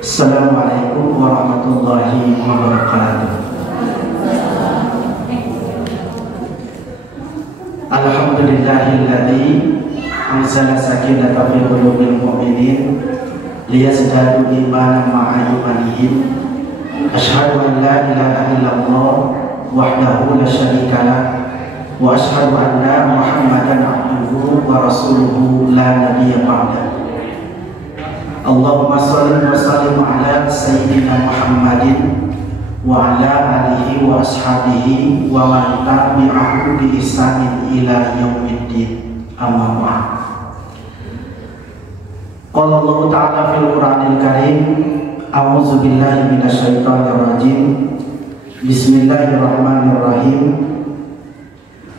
Assalamualaikum warahmatullahi wabarakatuh. Alhamdulillahilladzi anzala sakinata fi qulubil mu'minin liyazdadu imanan ma'a imanihim. Asyhadu an la ilaha illallah wahdahu la syarika lah wa asyhadu anna Muhammadan abduhu wa rasuluhu la nabiyya ba'da. Allahumma shalli wa sallim ala sayyidina Muhammadin wa ala alihi wa ashabihi wa man tabi'ahu bi ihsanin ila yaumiddin. Amma ba'd. Qala Allah ta'ala fil Qur'anil Karim, a'udzu billahi minasyaitonir rajim. Bismillahirrahmanirrahim.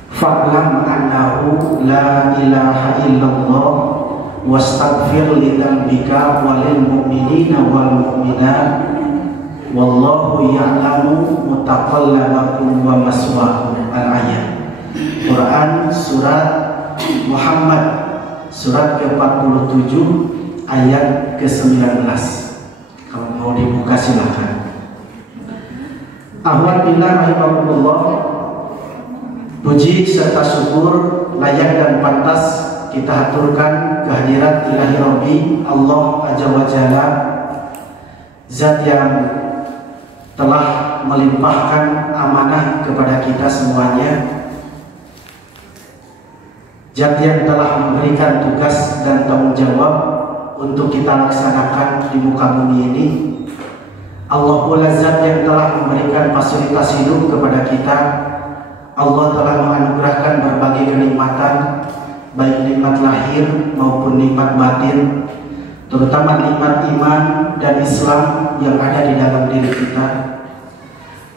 Fa'lam annahu la ilaha illallah wastaghfir li dzambika walil mu'minina wal mu'minat wallahu ya'lamu mutaqallabakum wa maswaakum. Al-ayat. Quran surat Muhammad surat ke-47 ayat ke-19. Kalau mau dibuka silakan. Ahwan billah rahimakumullah. Puji serta syukur layak dan pantas kita haturkan kehadirat Ilahi Rabbi Allah Azza wa Jalla, Zat yang telah melimpahkan amanah kepada kita semuanya, Zat yang telah memberikan tugas dan tanggung jawab untuk kita laksanakan di muka bumi ini. Allah pula Zat yang telah memberikan fasilitas hidup kepada kita. Allah telah menganugerahkan berbagai kenikmatan, baik nikmat lahir maupun nikmat batin, terutama nikmat iman dan Islam yang ada di dalam diri kita.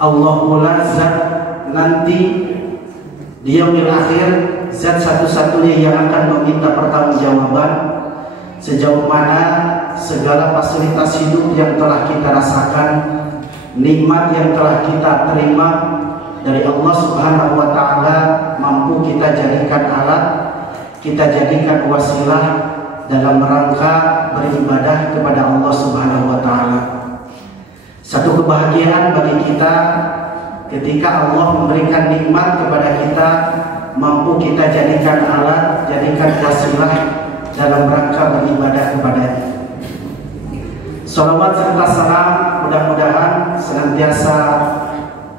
Allah pula Zat nanti di yaumil akhir, Zat satu-satunya yang akan meminta pertanggungjawaban sejauh mana segala fasilitas hidup yang telah kita rasakan, nikmat yang telah kita terima dari Allah Subhanahu wa Ta'ala mampu kita jadikan alat, kita jadikan wasilah dalam rangka beribadah kepada Allah Subhanahu wa Ta'ala. Satu kebahagiaan bagi kita ketika Allah memberikan nikmat kepada kita, mampu kita jadikan alat, jadikan wasilah dalam rangka beribadah kepada-Nya. Salawat serta salam mudah-mudahan senantiasa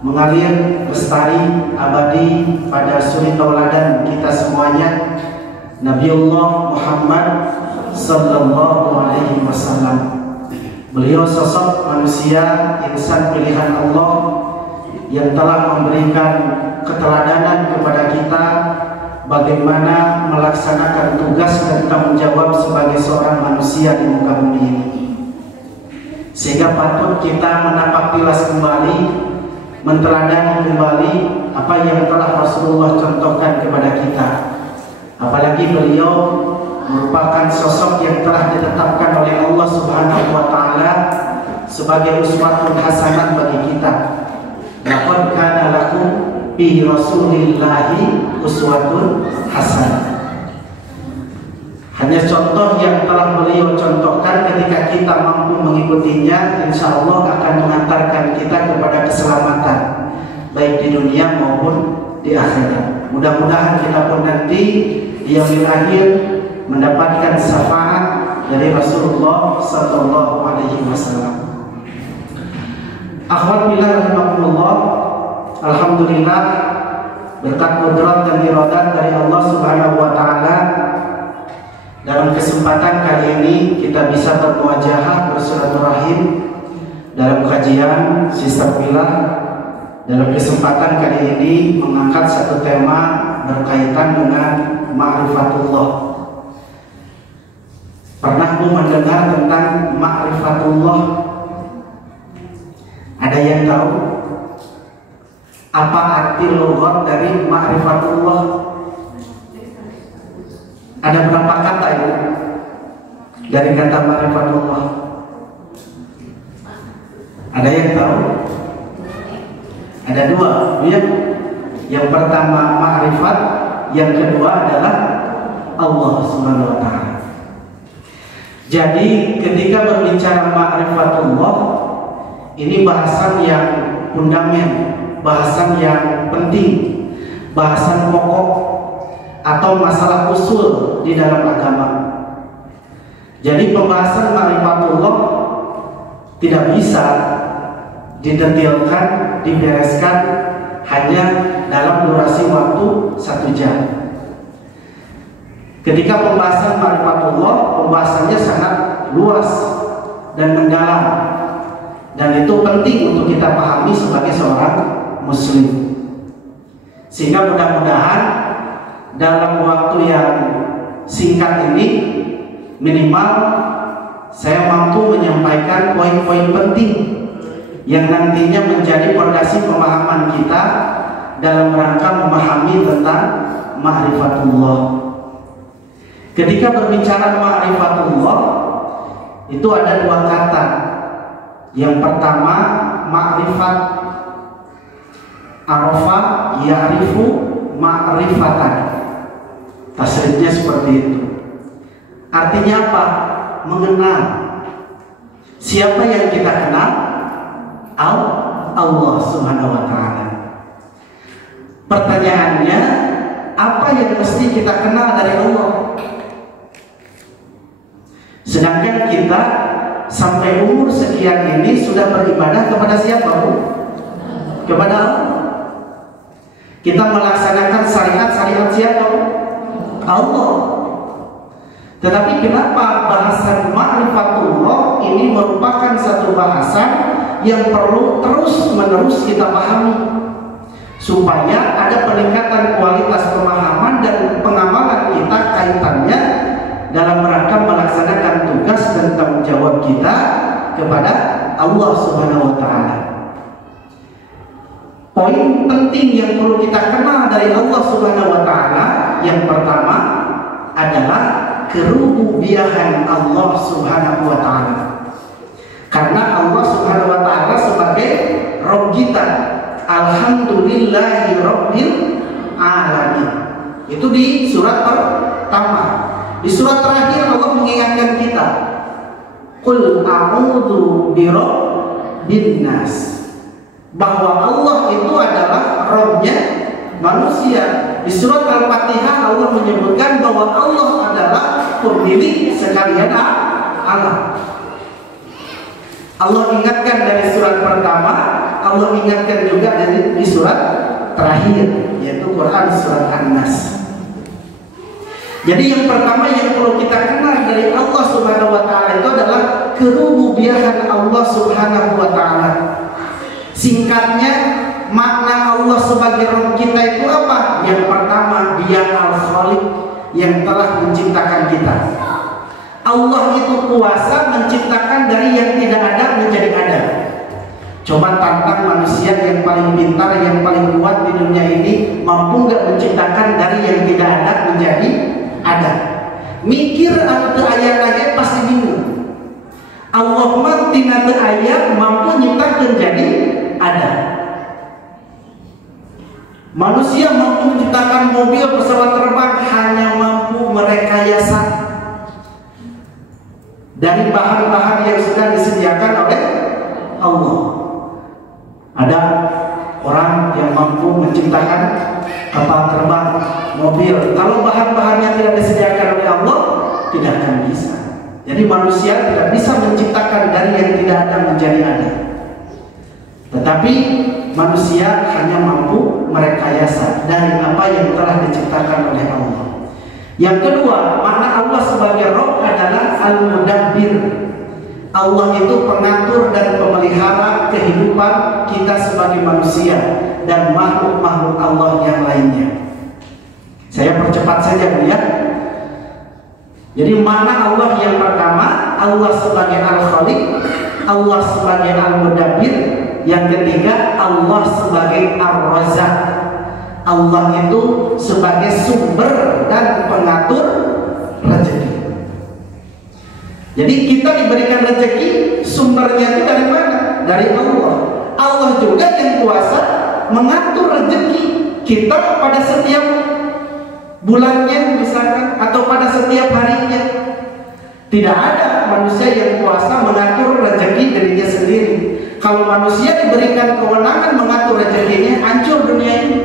mengalir, lestari, abadi pada suri tauladan kita semuanya, Nabiullah Muhammad sallallahu alaihi wasallam. Beliau sosok manusia insan pilihan Allah yang telah memberikan keteladanan kepada kita bagaimana melaksanakan tugas dan tanggung jawab sebagai seorang manusia di muka bumi ini. Sehingga patut kita menapak tilas kembali, menteladani kembali apa yang telah Rasulullah contohkan kepada kita. Apalagi beliau merupakan sosok yang telah ditetapkan oleh Allah Subhanahu wa Ta'ala sebagai uswatun hasanah bagi kita. Laqad kana lakum fi Rasulillahi uswatun hasanah. Hanya contoh yang telah beliau contohkan, ketika kita mampu mengikutinya, insya Allah akan mengantarkan kita kepada keselamatan baik di dunia maupun di akhirat. Mudah-mudahan kita pun nanti di yaumil akhir mendapatkan syafaat dari Rasulullah sallallahu alaihi wasallam. Akhwat billah rahimakumullah, alhamdulillah berkat qudrat dan iradat dari Allah Subhanahu wa Ta'ala, dalam kesempatan kali ini kita bisa bermuajahah, bersilaturahim dalam kajian Sistem Billah. Dalam kesempatan kali ini mengangkat satu tema berkaitan dengan ma'rifatullah. Pernah mendengar tentang ma'rifatullah? Ada yang tahu apa arti lughat dari ma'rifatullah? Ada berapa kata itu dari kata ma'rifatullah? Ada yang tahu? Ada dua, ya. Yang pertama ma'rifat, yang kedua adalah Allah Subhanahu wa Ta'ala. Jadi ketika berbicara ma'rifatullah, ini bahasan yang fundamental, bahasan yang penting, bahasan pokok atau masalah usul di dalam agama. Jadi pembahasan ma'rifatullah tidak bisa didetailkan, dibereskan hanya dalam durasi waktu 1 jam. Ketika pembahasan ma'rifatullah, pembahasannya sangat luas dan mendalam, dan itu penting untuk kita pahami sebagai seorang muslim. Sehingga mudah-mudahan dalam waktu yang singkat ini minimal saya mampu menyampaikan poin-poin penting yang nantinya menjadi fondasi pemahaman kita dalam rangka memahami tentang ma'rifatullah. Ketika berbicara ma'rifatullah, itu ada 2 kata. Yang pertama ma'rifat, arafa ya'rifu ma'rifatan. Tasrifnya seperti itu. Artinya apa? Mengenal. Siapa yang kita kenal? Allah Subhanahu wa ta'ala. Pertanyaannya, apa yang mesti kita kenal dari Allah? Sedangkan kita sampai umur sekian ini sudah beribadah kepada siapa, Bu? Kepada Allah. Kita melaksanakan syariat-syariat siapa? Allah. Tetapi kenapa bahasan ma'rifatullah ini merupakan satu bahasan yang perlu terus-menerus kita pahami, supaya ada peningkatan kualitas pemahaman dan pengamalan kita kaitannya dalam rangka melaksanakan tugas dan tanggung jawab kita kepada Allah Subhanahu wa ta'ala. Poin penting yang perlu kita kenal dari Allah Subhanahu wa ta'ala, yang pertama adalah kerububiyahan Allah Subhanahu wa ta'ala. Karena Allah Subhanahu wa ta'ala sebagai Rabb kita, alhamdulillahi rabbil alamin. Itu di surat pertama. Di surat terakhir Allah mengingatkan kita, qul a'udzu birabbin nas, bahwa Allah itu adalah Rabb-nya manusia. Di surat Al-Fatihah Allah menyebutkan bahwa Allah adalah pemilik sekalian alam. Allah ingatkan dari surat pertama, Allah ingatkan juga di surat terakhir, yaitu Quran surat An-Nas. Jadi yang pertama yang perlu kita kenal dari Allah Subhanahu wa ta'ala itu adalah kerububiyahan Allah Subhanahu wa ta'ala. Singkatnya, makna Allah sebagai Rabb kita itu apa? Yang pertama, Dia Al-Khaliq, yang telah menciptakan kita. Allah itu kuasa menciptakan dari yang tidak ada menjadi ada. Coba tantang manusia yang paling pintar, yang paling kuat di dunia ini, mampu nggak menciptakan dari yang tidak ada menjadi ada? Mikir atau ayat lagi pasti bingung. Allah tina ayat mampu nyiptakan jadi ada. Manusia mampu menciptakan mobil, pesawat terbang, hanya mampu merekayasa dari bahan-bahan yang sudah disediakan oleh Allah. Ada orang yang mampu menciptakan kapal terbang, mobil. Kalau bahan-bahannya tidak disediakan oleh Allah, tidak akan bisa. Jadi manusia tidak bisa menciptakan dari yang tidak ada menjadi ada. Tetapi manusia hanya mampu merekayasa dari apa yang telah diciptakan oleh Allah. Yang kedua, makna Allah sebagai Rabb adalah Al-Mudabbir. Allah itu pengatur dan pemelihara kehidupan kita sebagai manusia dan makhluk-makhluk Allah yang lainnya. Saya percepat saja, Bu, ya. Jadi makna Allah yang pertama, Allah sebagai Al-Khaliq, Allah sebagai Al-Mudabbir. Yang ketiga, Allah sebagai Ar-Razzaq. Allah itu sebagai sumber dan pengatur rezeki. Jadi kita diberikan rezeki, sumbernya itu dari mana? Dari Allah. Allah juga yang kuasa mengatur rezeki kita pada setiap bulannya misalkan, atau pada setiap harinya. Tidak ada manusia yang kuasa mengatur rezeki dirinya sendiri. Kalau manusia diberikan kewenangan mengatur rezekinya, hancur dunia ini.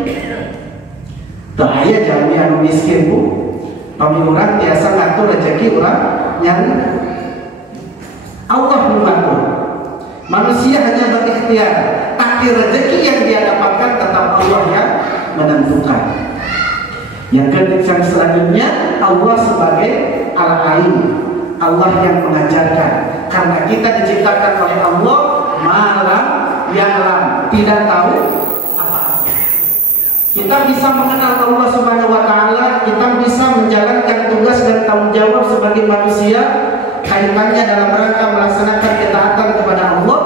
Bahaya jami anu miskin bu. Kami orang biasa ngatur rezeki orang yang Allah mengatur. Manusia hanya berikhtiar. Takdir rezeki yang dia dapatkan tetap Allah yang menentukan. Yang ketiga selanjutnya, Allah sebagai Al-Alim, Allah yang mengajarkan. Karena kita diciptakan oleh Allah malam yang tidak tahu apa. Kita bisa mengenal Allah Subhanahu wa taala, kita bisa menjalankan tugas dan tanggung jawab sebagai manusia kaitannya dalam rangka melaksanakan ketaatan kepada Allah.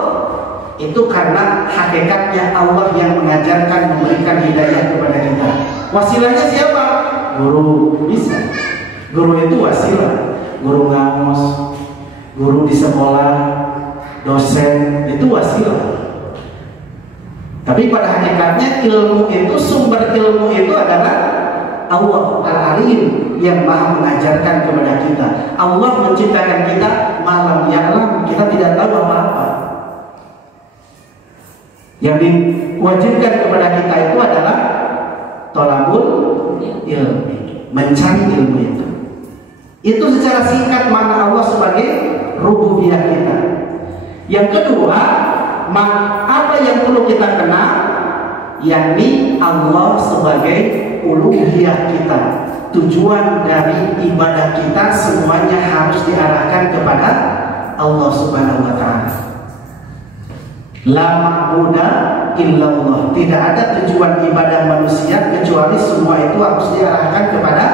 Itu karena hakikatnya Allah yang mengajarkan, memberikan hidayah kepada kita. Wasilahnya siapa? Guru. Bisa. Guru itu wasilah. Guru ngaos, guru di sekolah, dosen, itu wasilah. Tapi pada hakikatnya ilmu itu, sumber ilmu itu adalah Allah Al-Alim yang Maha mengajarkan kepada kita. Allah menciptakan kita malam yang kita tidak tahu apa-apa. Yang diwajibkan kepada kita itu adalah tolabul ilmi, mencari ilmu itu. Itu secara singkat makna Allah sebagai rububiyah kita. Yang kedua, apa yang perlu kita kenal, yakni Allah sebagai uluhiyah kita. Tujuan dari ibadah kita semuanya harus diarahkan kepada Allah Subhanahu wa taala. La ma'budu illallah. Tidak ada tujuan ibadah manusia kecuali semua itu harus diarahkan kepada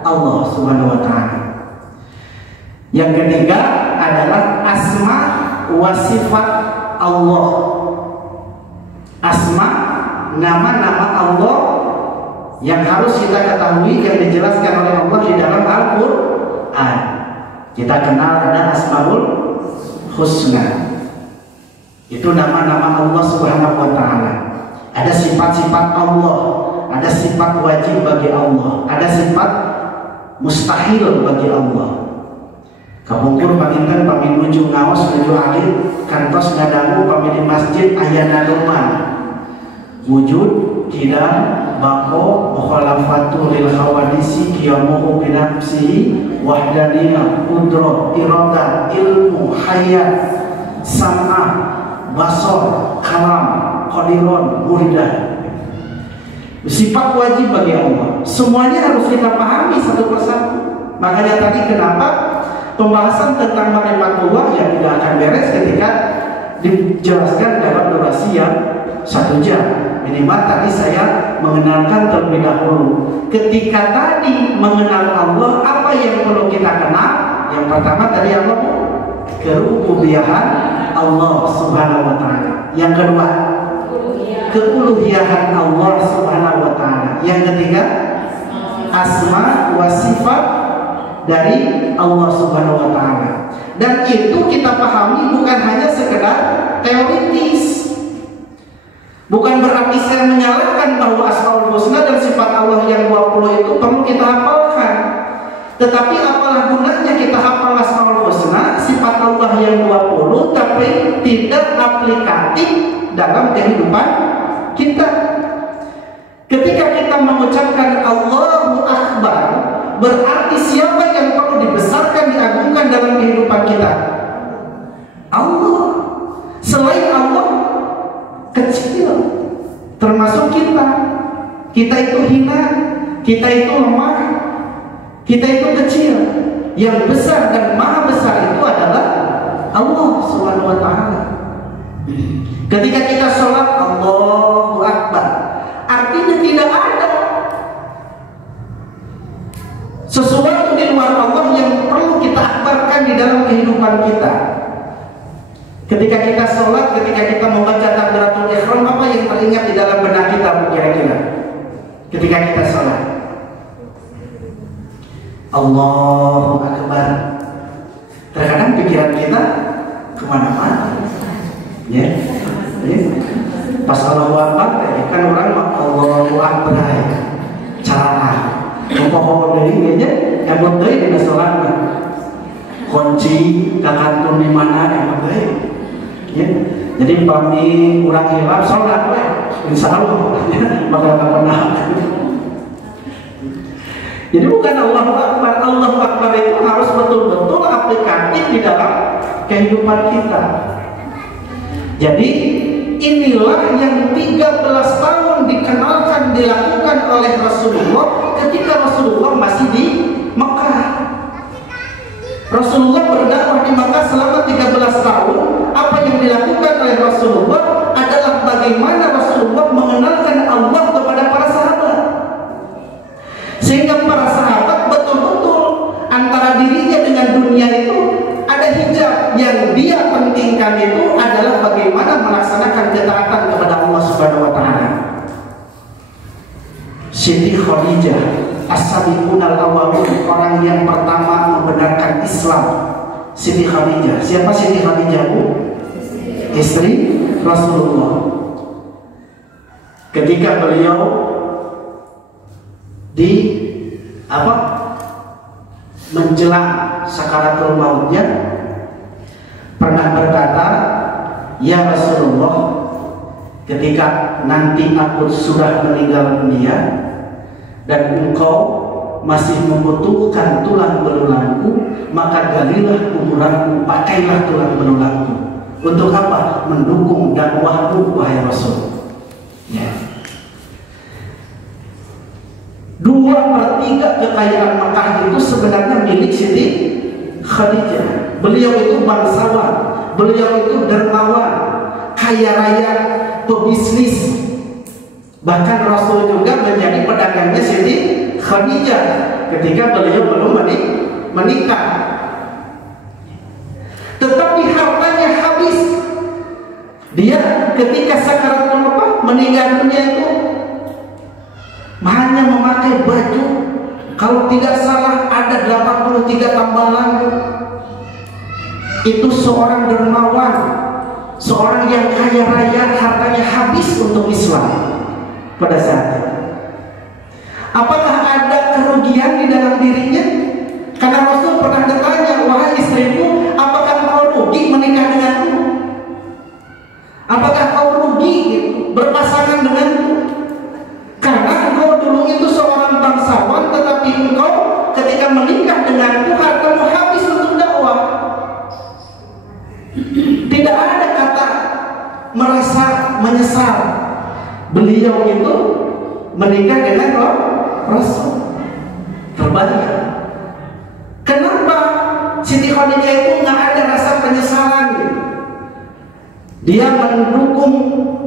Allah Subhanahu wa taala. Yang ketiga adalah asma wa sifat Allah. Asma, nama-nama Allah yang harus kita ketahui, yang dijelaskan oleh Allah di dalam Al-Qur'an. Kita kenal ada Asmaul Husna. Itu nama-nama Allah Subhanahu wa taala. Ada sifat-sifat Allah, ada sifat wajib bagi Allah, ada sifat mustahil bagi Allah. Kapungkur paminten pami nuju ngaos nuju alit kantos ngadangu pami di masjid ayana doman wujud kidam bako mukhalafatu lil hawadisi qiyamuhu binafsi wahdaniyah qudrat irada ilmu hayat sam'ah basar kalam qadirun muridah. Sifat wajib bagi Allah semuanya harus kita pahami satu persatu. Makanya tadi kenapa pembahasan tentang ma'rifatullah yang tidak akan beres ketika dijelaskan dalam durasi yang 1 jam. Minimal tadi saya mengenalkan terlebih dahulu. Ketika tadi mengenal Allah, apa yang perlu kita kenal? Yang pertama tadi apa? Kerububiyahan Allah Subhanahu wa taala. Yang kedua, keuluhiyahan Allah Subhanahu wa taala. Yang ketiga, asma wa sifat dari Allah Subhanahu wa taala. Dan itu kita pahami bukan hanya sekedar teoritis. Bukan berarti saya menyalahkan bahwa Asmaul Husna dan sifat Allah yang 20 itu perlu kita hafalkan. Tetapi apalah gunanya kita hafal Asmaul Husna, sifat Allah yang 20 tapi tidak aplikatif dalam kehidupan kita. Ketika kita mengucapkan Allahu Akbar, berarti siapa yang perlu dibesarkan, diagungkan dalam kehidupan kita? Allah. Selain Allah, kecil. Termasuk kita. Kita itu hina, kita itu lemah, kita itu kecil. Yang besar dan maha besar itu adalah Allah Subhanahu wa taala. Ketika kita sholat Allahu Akbar, artinya tidak ada sesuatu di luar Allah yang perlu kita akbarkan di dalam kehidupan kita. Ketika kita sholat, ketika kita membaca takbiratul ihram, apa yang teringat di dalam benak kita kira-kira? Ketika kita sholat, Allahu Akbar. Terkadang pikiran kita kemana-mana, ya. Pas Allahu Akbar, kan orang Allahu Akbar, cara pohon dari aja yang lebih dari sholat. kunci kakantun di mana yang baik. Ya. Jadi kami kurang hilap sholat, insya Allah bakal pernah. Jadi bukan Allahu Akbar, Allahu Akbar itu harus betul-betul aplikatif di dalam kehidupan kita. Jadi inilah yang 13 tahun dikenalkan, dilakukan oleh Rasulullah ketika Rasulullah masih di Mekah. Rasulullah berdakwah di Mekah selama 13 tahun. Apa yang dilakukan oleh Rasulullah adalah bagaimana Rasulullah mengenalkan Allah kepada para sahabat, sehingga para sahabat betul-betul antara dirinya dengan dunia itu ada hijab. Yang dia pentingkan itu adalah bagaimana melaksanakan ketaatan kepada Allah Subhanahu wa taala. Siti Khadijah as-sabiqunal awwalun, orang yang pertama membenarkan Islam. Siti Khadijah. Siapa Siti Khadijah, Bu? Istri Rasulullah. Ketika beliau di menjelang sakaratul mautnya pernah berkata, "Ya Rasulullah, ketika nanti aku sudah meninggal dunia dan engkau masih membutuhkan tulang belulangku, maka galilah kuburanku, pakailah tulang belulangku. Untuk apa? Mendukung dakwahmu, wahai Rasul." Ya. 2/3 kekayaan Mekah itu sebenarnya milik Siti Khadijah. Beliau itu bangsawan, beliau itu dermawan, kaya raya, pebisnis. Bahkan Rasul juga menjadi pedagangnya Siti Khadijah ketika beliau belum menikah. Tetapi hartanya habis. Dia ketika sakaratul maut meninggal dunia itu hanya memakai baju, kalau tidak salah ada 83 tambalan. Itu seorang dermawan, seorang yang kaya raya, hartanya habis untuk Islam pada saat itu. Apakah ada kerugian di dalam dirinya? Karena Rasul pernah bertanya, "Wahai istriku, apakah kau rugi menikah denganku? Apakah kau rugi berpasangan denganku? Karena engkau dulu itu seorang bangsawan, tetapi engkau ketika menikah denganku hartamu habis untuk dakwah." Tidak ada kata merasa menyesal. Beliau itu menikah dengan Rasul. Terbalik. Kenapa Siti Khadijah itu nggak ada rasa penyesalan? Dia mendukung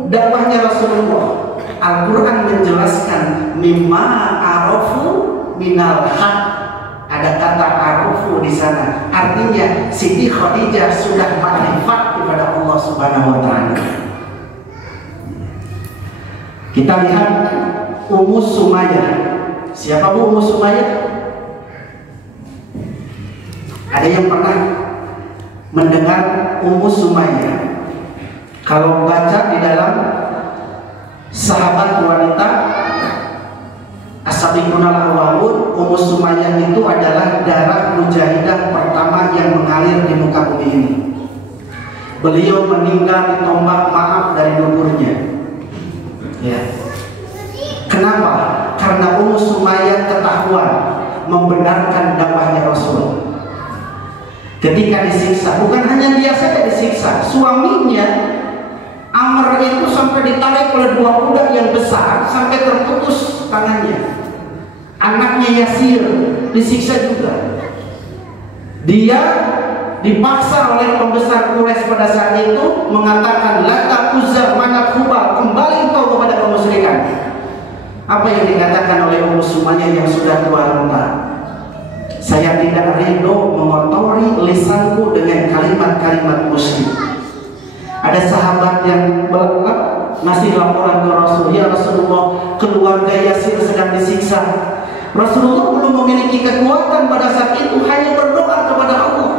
dakwahnya Rasulullah. Al-Quran menjelaskan mimma arafu minal haq. Ada kata arafu di sana. Artinya Siti Khadijah sudah ma'rifat kepada Allah Subhanahu wa taala. Kita lihat Ummu Sumayyah. Siapa Bu Ummu Sumayyah? Ada yang pernah mendengar Ummu Sumayyah? Kalau baca di dalam sahabat wanita as-sabiqunal awwalun, Ummu Sumayyah itu adalah darah mujahidah pertama yang mengalir di muka bumi ini. Beliau meninggal ditombak maaf dari dulurnya. Ya. Kenapa? Karena Ummu Sumayyah ketahuan membenarkan dakwahnya Rasul. Ketika disiksa, bukan hanya dia saja disiksa, suaminya Amr itu sampai ditarik oleh 2 kuda yang besar sampai terputus tangannya. Anaknya Yasir disiksa juga. Dia dipaksa oleh pembesar Quraisy pada saat itu mengatakan, "La ta'uzza manat hubal, kembali engkau kepada kemusyrikan." Apa yang dikatakan oleh Ummu Sumayyah yang sudah tua renta? "Saya tidak ridho mengotori lisanku dengan kalimat-kalimat musyrik." Ada sahabat yang ngasih laporan ke Rasul, "Ya Rasulullah, keluarga Yasir sedang disiksa." Rasulullah belum memiliki kekuatan pada saat itu, hanya berdoa kepada Allah.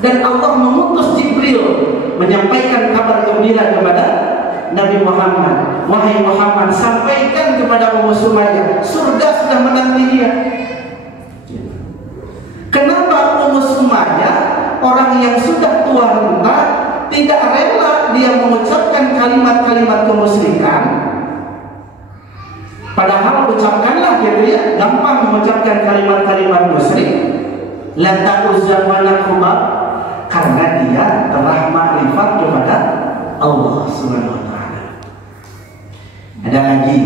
Dan Allah mengutus Jibril menyampaikan kabar gembira kepada Nabi Muhammad. "Wahai Muhammad, sampaikan kepada Ummu Sumayyah, surga sudah menanti dia." Kenapa Ummu Sumayyah yang sudah tua renta tidak rela dia mengucapkan kalimat-kalimat kemusyrikan, padahal ucapkanlah gitu ya, gampang mengucapkan kalimat-kalimat musyrik, la ta'uzza wa nakuba, karena dia telah makrifat kepada Allah Subhanahu wa taala. Ada lagi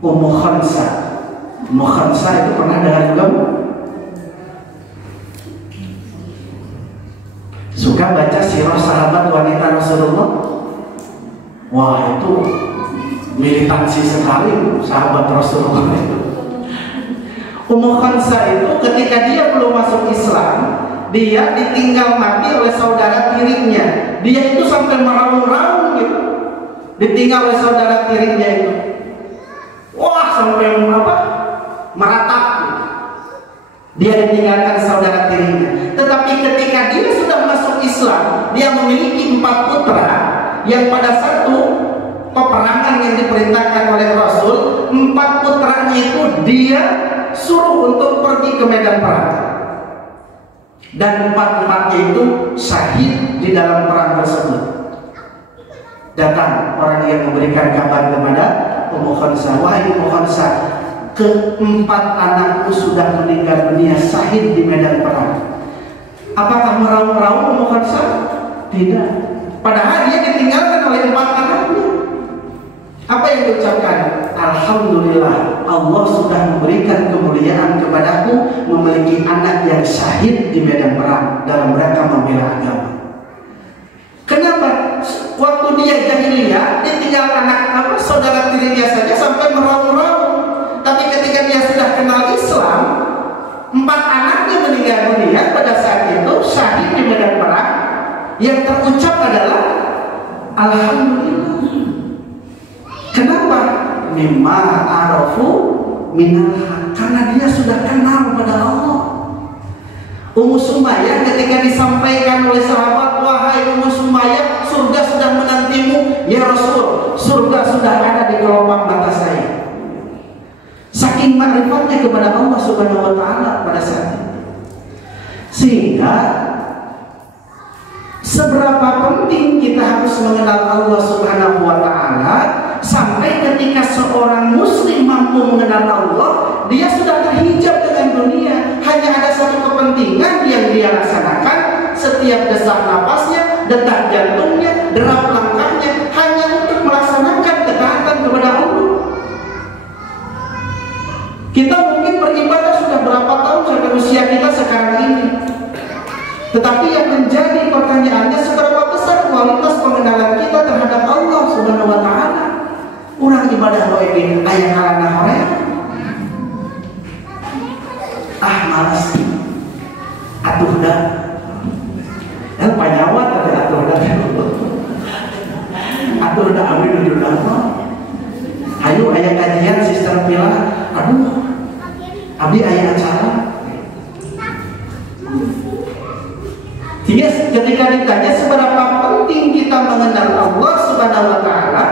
Ummu Khansa. Ummu Khansa itu pernah dengar juga? Suka baca sirah sahabat wanita Rasulullah? Wah, itu militansi sekali sahabat Rasulullah itu. Ummu Khansa itu ketika dia belum masuk Islam, dia ditinggal mati oleh saudara tirinya. Dia itu sampai meraung-raung gitu, ditinggal oleh saudara tirinya itu. Wah, sampai meratap gitu. Dia ditinggalkan saudara tirinya. Tetapi ketika dia sudah masuk Islam, dia memiliki 4 putra yang pada satu peperangan yang diperintahkan oleh Rasul, 4 putranya itu dia suruh untuk pergi ke medan perang, dan 4-4-nya itu syahid di dalam perang tersebut. Datang orang yang memberikan kabar kepada Ummu Khansa, wahai Ummu Khansa, ke-4 anakku sudah meninggal dunia syahid di medan perang. Apakah meraung-raung Ummu Khansa? Tidak. Padahal dia ditinggalkan oleh 4 anaknya. Apa yang diucapkan? Alhamdulillah, Allah sudah memberikan kemuliaan kepadaku memiliki anak yang syahid di medan perang dalam rangka membela agama. Kenapa? Waktu dia jahiliyah, ditinggal anak saudara tiri dia saja sampai meraung-raung. Tapi ketika dia sudah kenal Islam, 4 anaknya meninggal dunia pada saat itu syahid di medan perang. Yang terucap adalah Alhamdulillah. Kenapa? Mimma arafu minal haq, karena dia sudah kenal pada Allah. Ummu Sumayyah ketika disampaikan oleh sahabat, wahai Ummu Sumayyah, surga sudah menantimu. Ya Rasul, surga sudah ada di kelopak mata saya. Saking makrifatnya kepada Allah Subhanahu wa taala pada saat itu. Sehingga seberapa penting kita harus mengenal Allah Subhanahu wa taala, sampai ketika seorang muslim mampu mengenal Allah, dia sudah terhijab dengan dunia. Hanya ada satu kepentingan yang dia laksanakan, setiap desak napasnya, detak jantungnya, derap langkahnya, hanya untuk melaksanakan ketaatan kepada Allah. Kita mungkin beribadah sudah berapa tahun sampai usia kita sekarang ini, tetapi yang menjadi pertanyaannya, seberapa besar kualitas pengenalan kita terhadap Allah Subhanahu wa taala. Urang ibadah doa ini aya kalana hoream. Malas. Atuh dah. Panyawat ada atuh dah. Atuh dah abdi nuju apa? Hayu aya kajian sistem pilah. Aduh. Abdi aya acara. Ketika ditanya seberapa penting kita mengenal Allah Subhanahu wa taala,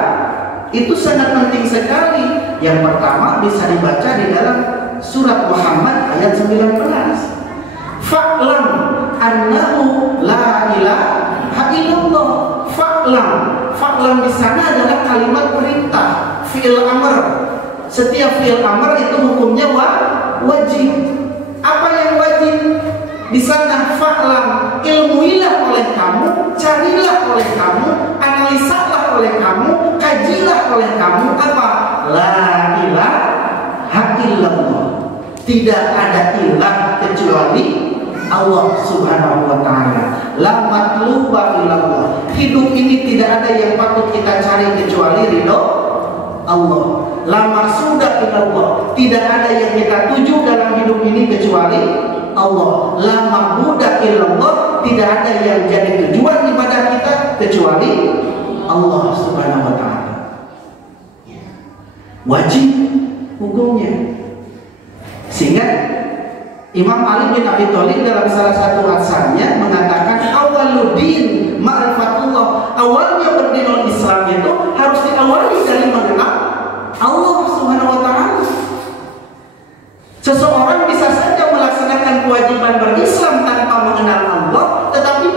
itu sangat penting sekali. Yang pertama bisa dibaca di dalam surat Muhammad ayat 19. Fa'lam annahu la ilaha illallah. Fa'lam di sana adalah kalimat perintah, fi'il amr. Setiap fi'il amr itu hukumnya wajib. Apa yang wajib? Di sana fa'lam, ilmuilah oleh kamu, carilah oleh kamu, analisalah oleh kamu, kajilah oleh kamu apa? La ilaha illallah. Tidak ada ilah kecuali Allah Subhanahu wa taala. La matluba illallah. Hidup ini tidak ada yang patut kita cari kecuali ridho Allah. La maqsuda illallah. Tidak ada yang kita tuju dalam hidup ini kecuali Allah. La ma'buda illallah. Tidak ada yang jadi tujuan ibadah kita kecuali Allah Subhanahu wa taala. Wajib hukumnya. Sehingga Imam Ali bin Abi Thalib dalam salah satu asarnya mengatakan awwaluddin ma'rifatullah. Awalnya berdinul Islam itu harus diawali dari mengenal Allah Subhanahu wa taala. Seseorang bisa saja melaksanakan kewajiban berislam tanpa mengenal Allah, tetapi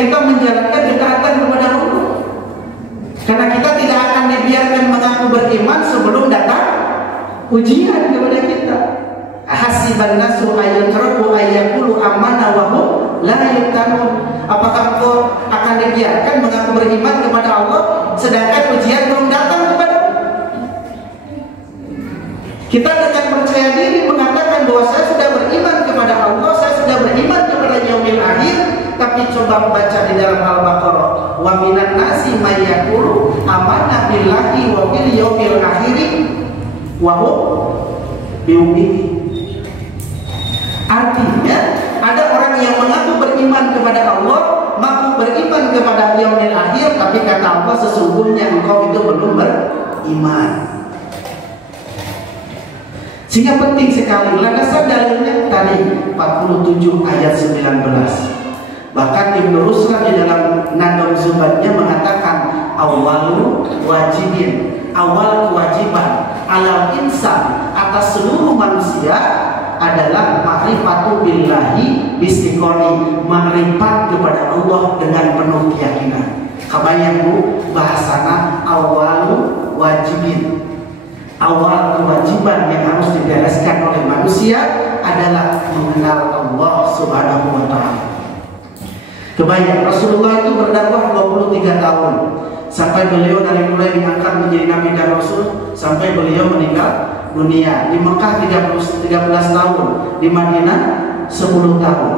kita menjalankan ketaatan kepada Allah. Karena kita tidak akan dibiarkan mengaku beriman sebelum datang ujian kepada kita. Hasiban nasu ayatraku ayakulu amanah wa hum la yuftanun. Apakah kau akan dibiarkan mengaku beriman kepada Allah sedangkan ujian belum datang kepada? Kita dengan percaya diri mengatakan bahwa saya sudah beriman kepada Allah, saya sudah beriman kepada yaumil akhir, tapi coba membaca di dalam Al-Baqarah, wa minan nasi may yaqulu amanna billahi wa bil yaumil akhir wa hum biummih. Artinya ada orang yang mengaku beriman kepada Allah, mengaku beriman kepada yaumil akhir, tapi kata Allah sesungguhnya engkau itu belum beriman. Sehingga penting sekali landasan dalilnya tadi 47 ayat 19. Bahkan Ibnu Ruslan di dalam Nadom Zubatnya mengatakan awalu wajibin, awal kewajiban alal insan atas seluruh manusia adalah ma'rifatu billahi bistiqoni, makrifat kepada Allah dengan penuh keyakinan. Kabayang Bu, bahasana awalu wajibin. Awal kewajiban yang harus dibereskan oleh manusia adalah mengenal Allah Subhanahu wa ta'ala. Kebayang Rasulullah itu berdakwah 23 tahun sampai beliau dari mulai diangkat menjadi nabi dan rasul sampai beliau meninggal dunia. Di Mekah 13 tahun, di Madinah 10 tahun.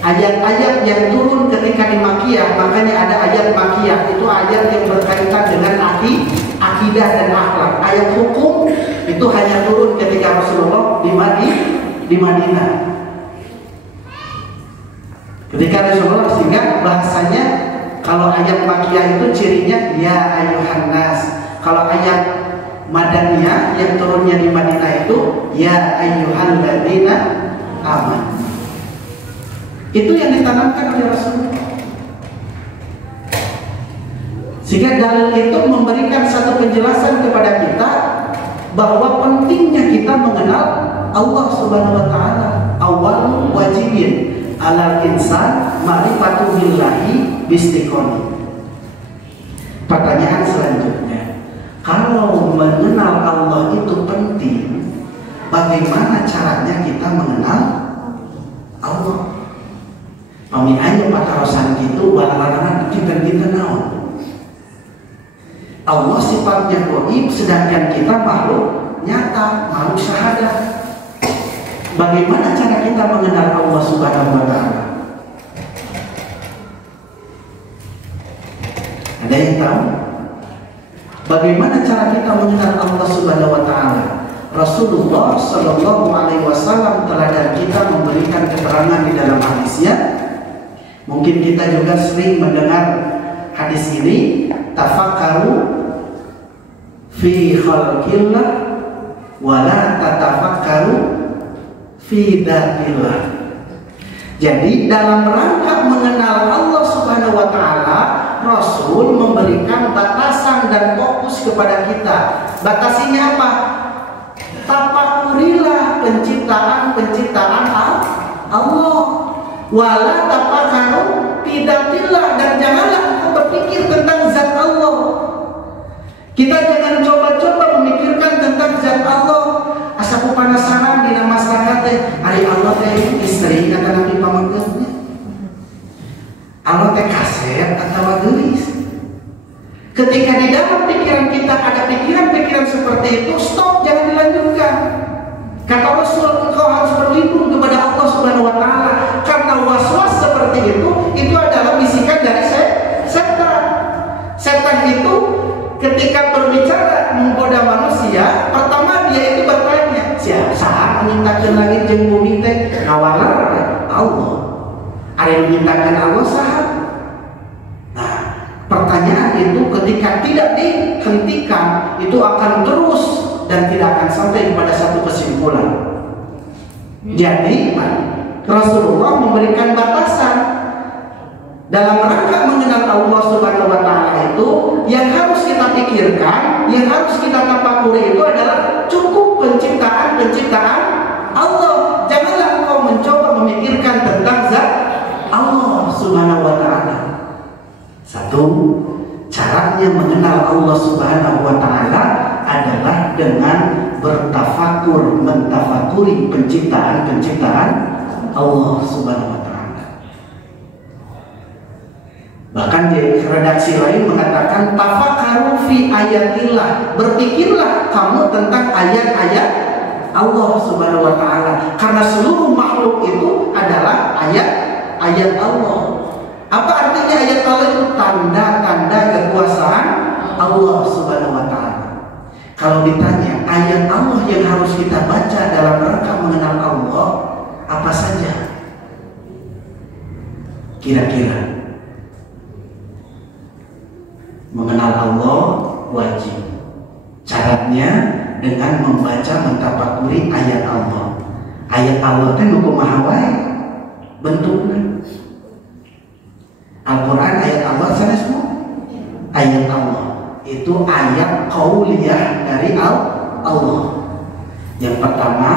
Ayat-ayat yang turun ketika di Makkiyah, makanya ada ayat Makkiyah, itu ayat yang berkaitan dengan akidah dan akhlak. Ayat hukum itu hanya turun ketika Rasulullah di Madinah. Ketika Rasulullah, sehingga bahasanya kalau ayat Makkiyah itu cirinya ya ayyuhan nas. Kalau ayat Madaniyah yang turunnya di Madinah itu ya ayyuhalladzina amanu. Itu yang ditanamkan oleh Rasulullah. Sehingga dalil itu memberikan satu penjelasan kepada kita bahwa pentingnya kita mengenal Allah Subhanahu wa taala. Awal wajibin alal insan ma'rifatu billahi bistiqoni. Pertanyaan selanjutnya, kalau mengenal Allah itu penting, bagaimana caranya kita mengenal Allah? Pamianya patarosan gitu, walarangan kita naon. Allah sifatnya gaib, sedangkan kita makhluk nyata, makhluk syahadat. Bagaimana cara kita mengenal Allah Subhanahu wa ta'ala? Ada yang tahu? Bagaimana cara kita mengenal Allah Subhanahu wa ta'ala? Rasulullah Shallallahu alaihi wasallam teladan kita memberikan keterangan di dalam hadisnya. Mungkin kita juga sering mendengar hadis ini, tafakkaru fi khalqillah wa la tatafakkaru fi dzatillah. Jadi dalam rangka mengenal Allah Subhanahu wa taala, Rasul memberikan batasan dan fokus kepada kita. Batasinya apa? Tafakurilah penciptaan Allah. Wala tafakkaru fi dzatillah, dan janganlah engkau berpikir tentang zat Allah. Kita jangan coba-coba memikirkan tentang zat Allah. Asaku penasaran di masyarakat hari Allah teh istri kata Nabi pamangkeunnya. Allah teh kaset atau geulis. Ketika di dalam pikiran kita ada pikiran-pikiran seperti itu, stop, jangan dilanjutkan. Kata Rasul, engkau harus berlindung kepada Allah Subhanahu wa taala, karena waswas seperti itu adalah bisikan dari setan. Setan itu ketika berbicara menggoda manusia, pertama dia itu bertanya, siapa memintakan langit jeung bumi teh? Kawalar Allah. Ada yang memintakan Allah saha? Nah, pertanyaan itu ketika tidak dihentikan, itu akan terus dan tidak akan sampai kepada satu kesimpulan. Jadi Rasulullah memberikan batasan dalam rangka mengenal Allah Subhanahu wa taala itu, yang harus kita pikirkan, yang harus kita tafakuri itu adalah cukup penciptaan Allah. Janganlah engkau mencoba memikirkan tentang zat Allah Subhanahu wa Satu, caranya mengenal Allah Subhanahu wa Ta'ala adalah dengan bertafakur, mentafakuri penciptaan-penciptaan Allah Subhanahu wa Ta'ala. Bahkan di redaksi lain mengatakan tafakaru fi ayatillah, berpikirlah kamu tentang ayat-ayat Allah Subhanahu wa Ta'ala, karena seluruh makhluk itu adalah ayat-ayat Allah. Apa artinya ayat Allah itu? Tanda-tanda kekuasaan Allah Subhanahu wa Ta'ala. Kalau ditanya ayat Allah yang harus kita baca dalam rangka mengenal Allah, apa saja? Kira-kira mengenal Allah wajib. Caranya dengan membaca mentafakuri ayat Allah. Ayat Allah itu kumaha wae bentuknya. Al-Quran ayat Allah sana semua. Ayat Allah itu ayat qauliyah dari Allah. Yang pertama,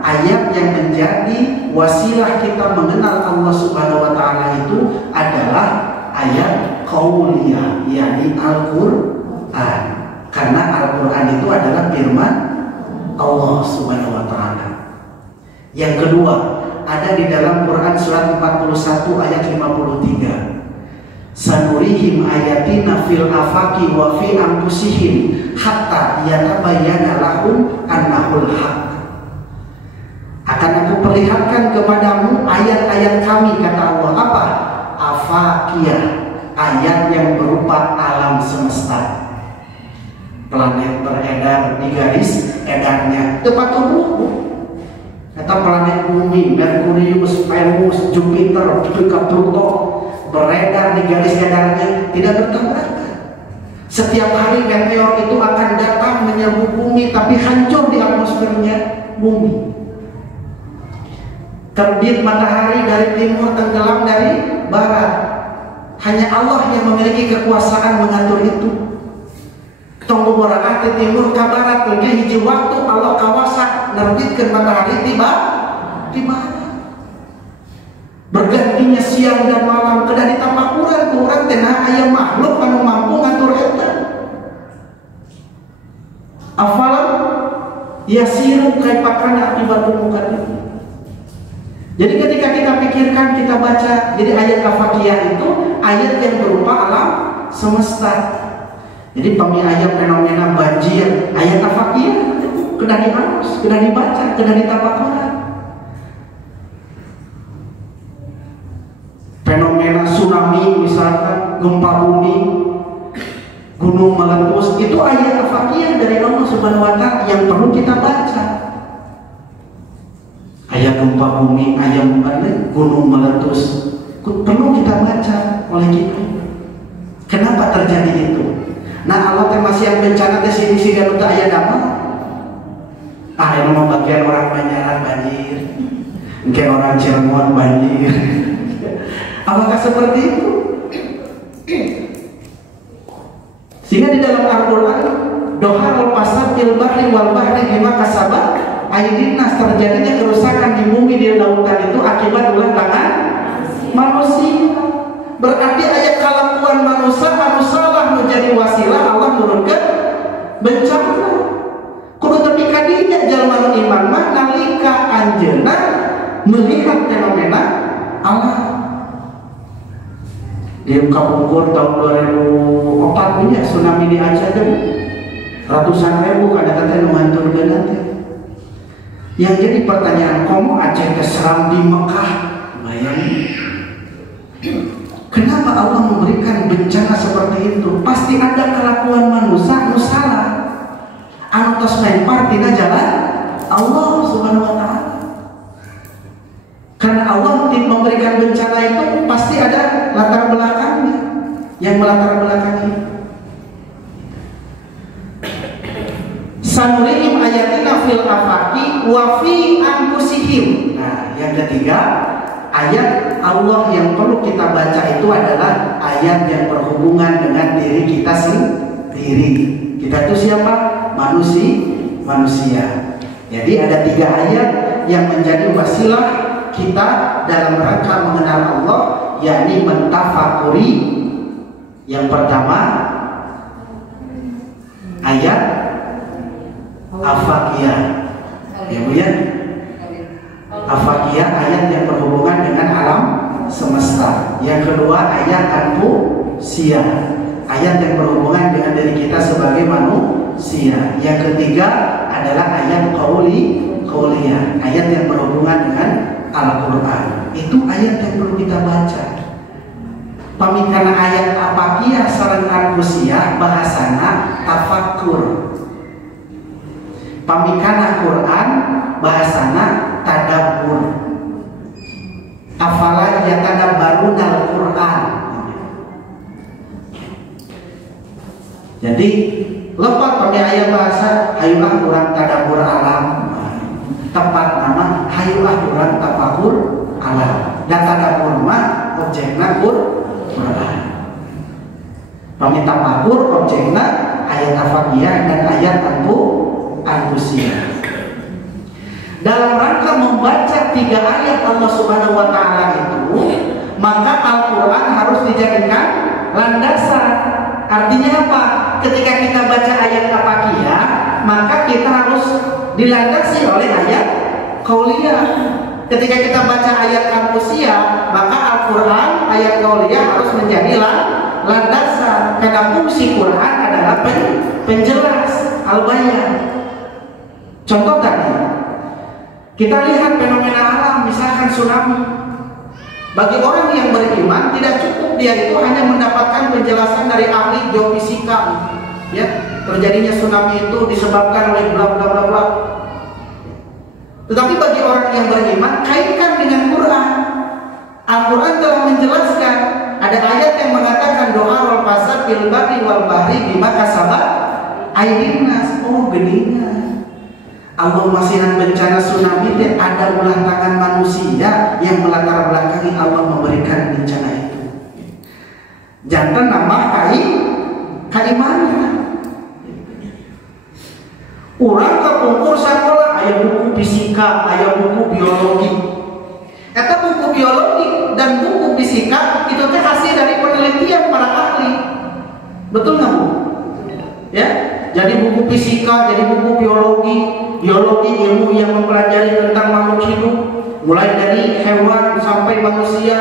ayat yang menjadi wasilah kita mengenal Allah Subhanahu wa Ta'ala itu adalah ayat qauliyah, yakni Al-Quran. Karena Al-Quran itu adalah firman Allah Subhanahu wa Ta'ala. Yang kedua, ada di dalam Quran surat 41 ayat 53. Sanurihim ayatina fil afaqi wa fi anfusihim hatta yatabayyana lahum annahul haq. Akan aku perlihatkan kepadamu ayat-ayat kami, kata Allah. Apa? Afaqiyah, ayat yang berupa alam semesta. Planet beredar di garis edarnya tepat tubuh. Kata planet bumi, Merkurius, Venus, Jupiter, juga Pluto beredar di garis edarnya, tidak bertabrakan. Setiap hari meteor itu akan datang menyerbu bumi, tapi hancur di atmosfernya bumi. Terbit matahari dari timur, tenggelam dari barat. Hanya Allah yang memiliki kekuasaan mengatur itu. Tunggu boraah ke timur ke barat, mungkin hiji waktu Allah kawasa nerbitkeun matahari tiba di barat. Bergantinya siang dan malam, kedah ditapakuran ku urang teh nah aya makhluk anu mampu ngatur eta. Afalam yasiru kaifa kana aqibatul mukadzibin. Jadi ketika kita pikirkan, kita baca, jadi ayat Al-Fatihah itu ayat yang berupa alam semesta. Jadi ayat fenomena banjir, ayat Al-Fatihah kena dianus, kena dibaca, kena ditapakuran. Fenomena tsunami misalkan, gempa bumi, gunung meletus, itu ayat Al-Fatihah dari Allah Subhanahu wa Ta'ala yang perlu kita baca. Ayat gempa bumi, ayat gunung meletus, perlu kita baca oleh kita. Kenapa terjadi itu? Nah, Allah masih yang bencana di sini sih kan untuk ayat apa? Yang membagian orang Banjaran banjir, mungkin orang Cirebon banjir. Apakah seperti itu? Sehingga di dalam Al-Quran, dohar al-pasar fil bahri wal bahri bima kasabat aydinnas, terjadinya kerusakan di bumi di lautan itu akibat ulah tangan manusia. Berarti ayat kelakuan manusia lah menjadi wasilah Allah menurunkan bencana. Kudu tepi kadinya jalma iman mah nalika anjeunna melihat fenomena alam. Di Kapungkur tahun 2004 punya tsunami di Aceh kan ratusan ribu kadang-kadang menghancurkan nanti. Yang jadi pertanyaan, kamu Aceh keseram di Mekah, bayangin. Kenapa Allah memberikan bencana seperti itu? Pasti ada kelakuan manusia anu salah. Anu tos lempar tina jalan Allah Subhanahu wa Ta'ala. Karena Allah memberikan bencana itu pasti ada latar belakangnya yang melatar belakangi. Sanurihim ayatina fil afaqi wa fi anfusihim. Nah, yang ketiga, ayat Allah yang perlu kita baca itu adalah ayat yang berhubungan dengan diri kita sendiri. Kita itu siapa? Manusia. Jadi ada 3 ayat yang menjadi wasilah kita dalam rangka mengenal Allah, yakni mentafakuri Yang pertama ayat Al-Faqiyah, ya Bu ya. Al-Faqiyah ayat yang berhubungan dengan alam semesta. Yang kedua ayat Anfusiyah, ayat yang berhubungan dengan diri kita sebagai manusia. Yang ketiga adalah ayat Qauliyah, ayat yang berhubungan dengan Al-Quran. Itu ayat yang perlu kita baca. Pamikana ayat Al-Faqiyah sareng Anfusiyah bahasana tafakkur. Pamikana Quran bahasana tadabbur. Afala yatadabbaruna al-Quran. Jadi lepas pada ayat bahasa hayulah kurang tadabbur alam. Tepat nama hayulah kurang tafakur alam. Dan tadabbur mah objekna Quran. Paminta tafakur objekna ayat Al-Faqiyah dan ayat Anfusiyah. Dalam rangka membaca 3 ayat Allah Subhanahu wa Ta'ala itu, maka Al-Quran harus dijadikan landasan. Artinya apa? Ketika kita baca ayat Al-Faqiyah, maka kita harus dilandasi oleh ayat Qauliyah. Ketika kita baca ayat Anfusiyah, maka Al-Quran ayat Qauliyah harus menjadi landasan. Karena fungsi Quran adalah penjelas, al-bayan. Contoh tadi, kita lihat fenomena alam, misalkan tsunami. Bagi orang yang beriman, tidak cukup dia itu hanya mendapatkan penjelasan dari ahli geofisika, ya, terjadinya tsunami itu disebabkan oleh bla bla bla bla. Tetapi bagi orang yang beriman, kaitkan dengan Quran. Al-Quran telah menjelaskan, ada ayat yang mengatakan doa wal fasad fil barri wal bahri bima kasabat aydin nas. Oh, geningnya Allah masihan bencana tsunami dan ada ulah tangan manusia yang melatar belakangi Allah memberikan bencana itu. Jantan nama kaimannya. Urang kapungkur sakola aya buku fisika, aya buku biologi. Eta buku biologi dan buku fisika itu teh hasil dari penelitian para ahli. Betul nggak Bu? Ya. Jadi buku fisika, jadi buku biologi ilmu yang mempelajari tentang makhluk hidup, mulai dari hewan sampai manusia.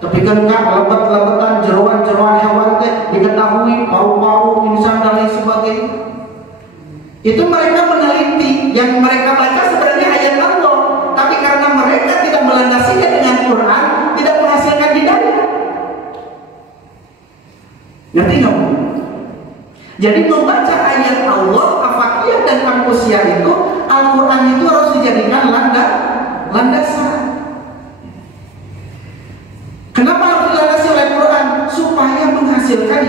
Tapi kan lebet-lebetan jeroan hewan teh diketahui paru-paru, insan dan lain sebagainya. Itu mereka meneliti, yang mereka baca sebenarnya ayat Allah, tapi karena mereka tidak melandasinya dengan Quran, tidak menghasilkan hidayah. Ngerti nggak Bu? Jadi membaca ayat Allah, Al-Faqiyah dan Anfusiyah itu, Al-Quran itu harus dijadikan landasan. Kenapa harus dilandasi oleh Quran? Supaya menghasilkan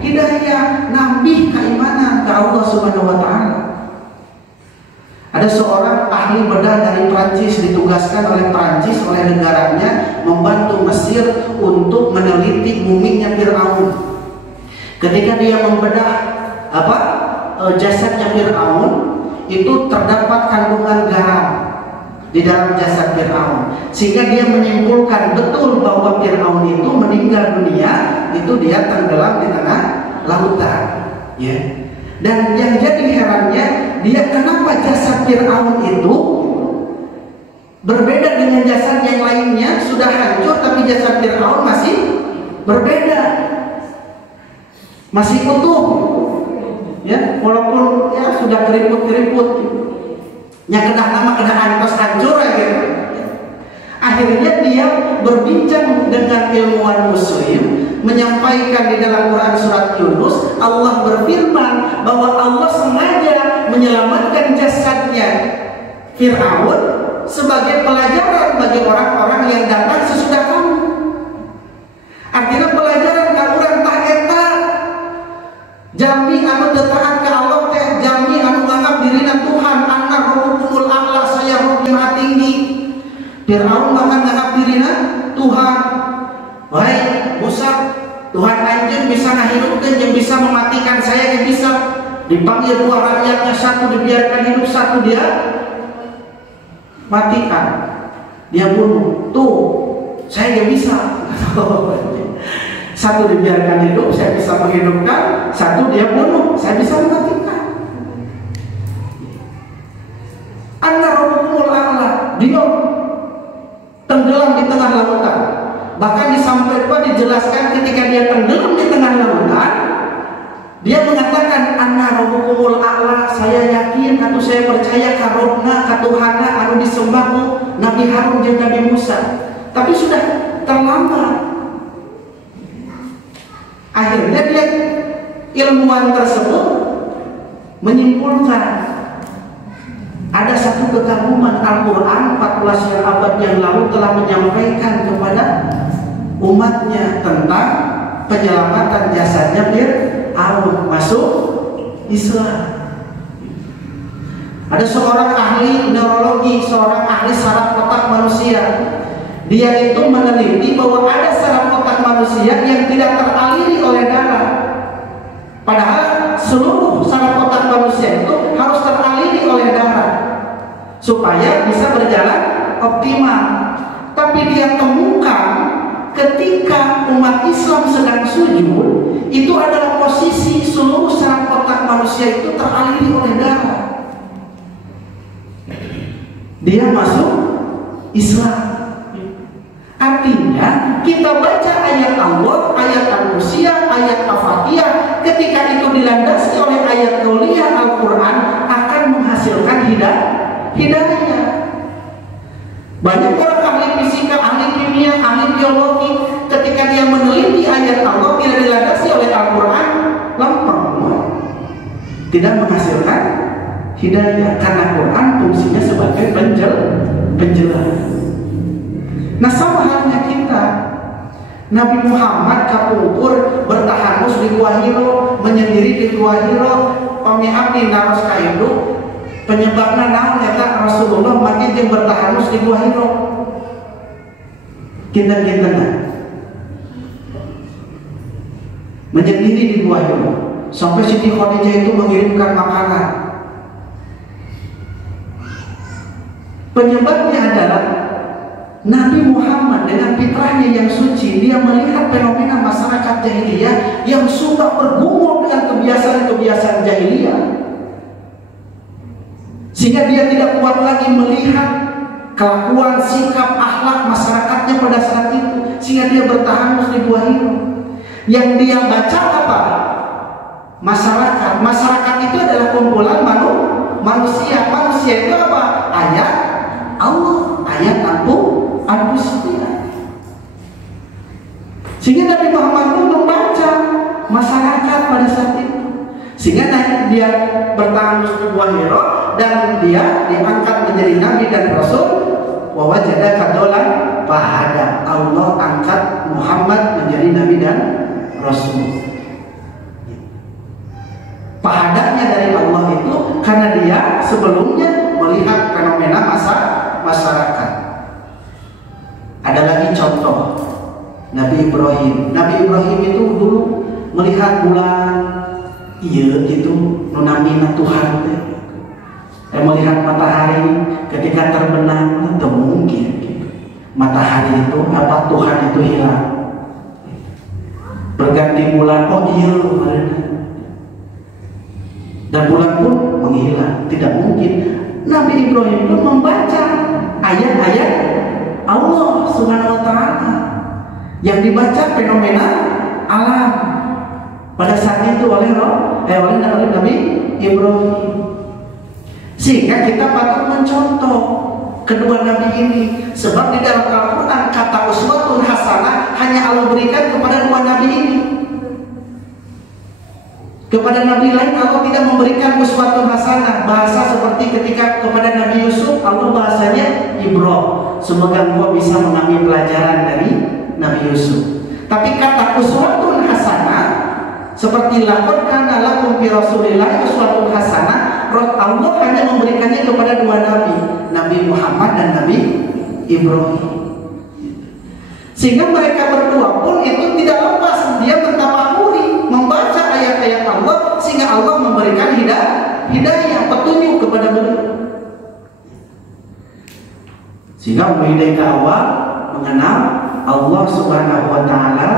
hidayah, nambih keimanan ke Allah Subhanahu wa Ta'ala. Ada seorang ahli bedah dari Prancis, ditugaskan oleh Prancis, oleh negaranya, membantu Mesir untuk meneliti muminya Fir'aun. Ketika dia membedah jasadnya Fir'aun, itu terdapat kandungan garam di dalam jasad Fir'aun, sehingga dia menyimpulkan betul bahwa Fir'aun itu meninggal dunia, itu dia tenggelam di tengah lautan, ya. Dan yang jadi herannya, dia kenapa jasad Fir'aun itu berbeda dengan jasad yang lainnya, sudah hancur tapi jasad Fir'aun masih berbeda, masih utuh, ya, walaupun ya sudah keriput-keriput, yang kedah antos hancur ya gitu. Akhirnya dia berbincang dengan ilmuwan muslim, menyampaikan di dalam Quran surat Yunus, Allah berfirman bahwa Allah sengaja menyelamatkan jasadnya Fir'aun sebagai pelajaran bagi orang-orang yang datang sesudah kamu. Artinya pelajaran kalau orang tak eta jami anu taat ke Allah teh, jami anu nganggap dirina Tuhan, anak ruhul Allah, saya ruh maha tinggi. Fir'aun bahkan nganggap dirina Tuhan. Wahai Musa, Tuhan anjeun bisa ngahidupkeun jeung bisa mematikan saya, yang bisa. Dipanggil dua rakyatnya, satu dibiarkan hidup, satu dia matikan, dia bunuh. Tuh, saya gak bisa. Satu dibiarkan hidup, saya bisa menghidupkan. Satu dia bunuh, saya bisa mematikan. Anna rabbukumul a'la, dia tenggelam di tengah lautan. Bahkan disampaikan, dijelaskan ketika dia tenggelam di tengah lautan, dia mengatakan anna rabbukumul a'la, saya yakin atau saya percaya karobna katuhana anu disembahku Nabi Harun dan Nabi Musa. Tapi sudah terlambat. Akhirnya dia ilmuwan tersebut menyimpulkan ada satu kekaguman. Al-Quran 14 abad yang lalu telah menyampaikan kepada umatnya tentang penyelamatan jasadnya Fir'aun masuk Islam. Ada seorang ahli neurologi, seorang ahli saraf otak manusia. Dia itu meneliti bahwa ada saraf otak manusia yang tidak teraliri oleh darah. Padahal seluruh saraf otak manusia itu harus teraliri oleh darah supaya bisa berjalan optimal. Tapi dia temukan ketika umat Islam sedang sujud, itu adalah posisi seluruh saraf otak manusia itu teraliri oleh darah. Dia masuk Islam. Artinya kita baca ayat Allah, ayat Al-Qudsiyah, ayat Al-Fatihah, ketika itu dilandasi oleh ayat qauliyah Al-Quran akan menghasilkan hidayah. Banyak orang ahli fisika, ahli kimia, ahli biologi, ketika dia meneliti ayat Allah tidak dilandasi oleh Al-Quran, lempeng, tidak menghasilkan hidayah, karena Quran fungsinya sebagai penjelas. Nah, sama halnya kita. Nabi Muhammad kapungkur bertahanus di Gua Hiro, menyendiri di Gua Hiro, pamiab di naros kaidu. Penyebabnya naon eta Rasulullah makin jeung bertahanus di Gua Hiro. Kinten-kintenan menyendiri di Gua Hiro sampai Siti Khadijah itu mengirimkan makanan. Penyebabnya adalah Nabi Muhammad dengan fitrahnya yang suci, dia melihat fenomena masyarakat jahiliyah yang suka bergumul dengan kebiasaan-kebiasaan jahiliyah, sehingga dia tidak kuat lagi melihat kelakuan, sikap, akhlak masyarakatnya pada saat itu, sehingga dia bertahan di Gua Hiro. Yang dia baca apa? Masyarakat itu adalah kumpulan manusia. Manusia itu apa? Ayat Allah, ayat Al-Qudsiyah. Sehingga Nabi Muhammad pun membaca masyarakat pada saat itu, sehingga dia bertahan di Gua Hiro dan dia diangkat menjadi Nabi dan Rasul. Wa wajadaka dolan fahada, Allah angkat Muhammad menjadi Nabi dan Rasul. Pahadanya dari Allah itu karena dia sebelumnya melihat fenomena masyarakat. Ada lagi contoh Nabi Ibrahim. Nabi Ibrahim itu dulu melihat bulan, iya gitu, nunamina Tuhan teh. Melihat matahari ketika terbenam, itu mungkin gitu. Matahari itu apa, Tuhan itu hilang. Berganti bulan, oh iya, dan bulan pun menghilang, tidak mungkin. Nabi Ibrahim pun membaca ayat-ayat Allah Subhanahu wa Ta'ala yang dibaca fenomena alam pada saat itu oleh Nabi Ibrahim, sehingga kita patut mencontoh kedua nabi ini. Sebab di dalam Al-Quran kata uswatun hasanah hanya Allah berikan kepada dua nabi ini. Kepada nabi lain Allah tidak memberikan uswatun hasanah. Bahasa seperti ketika kepada Nabi Yusuf Allah bahasanya Ibro, semoga engkau bisa mengambil pelajaran dari Nabi Yusuf. Tapi kata uswatun hasanah seperti laqad kana lakum fi Rasulillahi uswatun hasanah, Allah hanya memberikannya kepada dua nabi, Nabi Muhammad dan Nabi Ibrahim. Sehingga mereka berdua pun itu tidak lepas, dia mentafakuri, membaca ayat-ayat Allah, sehingga Allah memberikan hidayah, petunjuk kepada beliau. Sehingga mulai dari awal mengenal Allah Subhanahu wa Ta'ala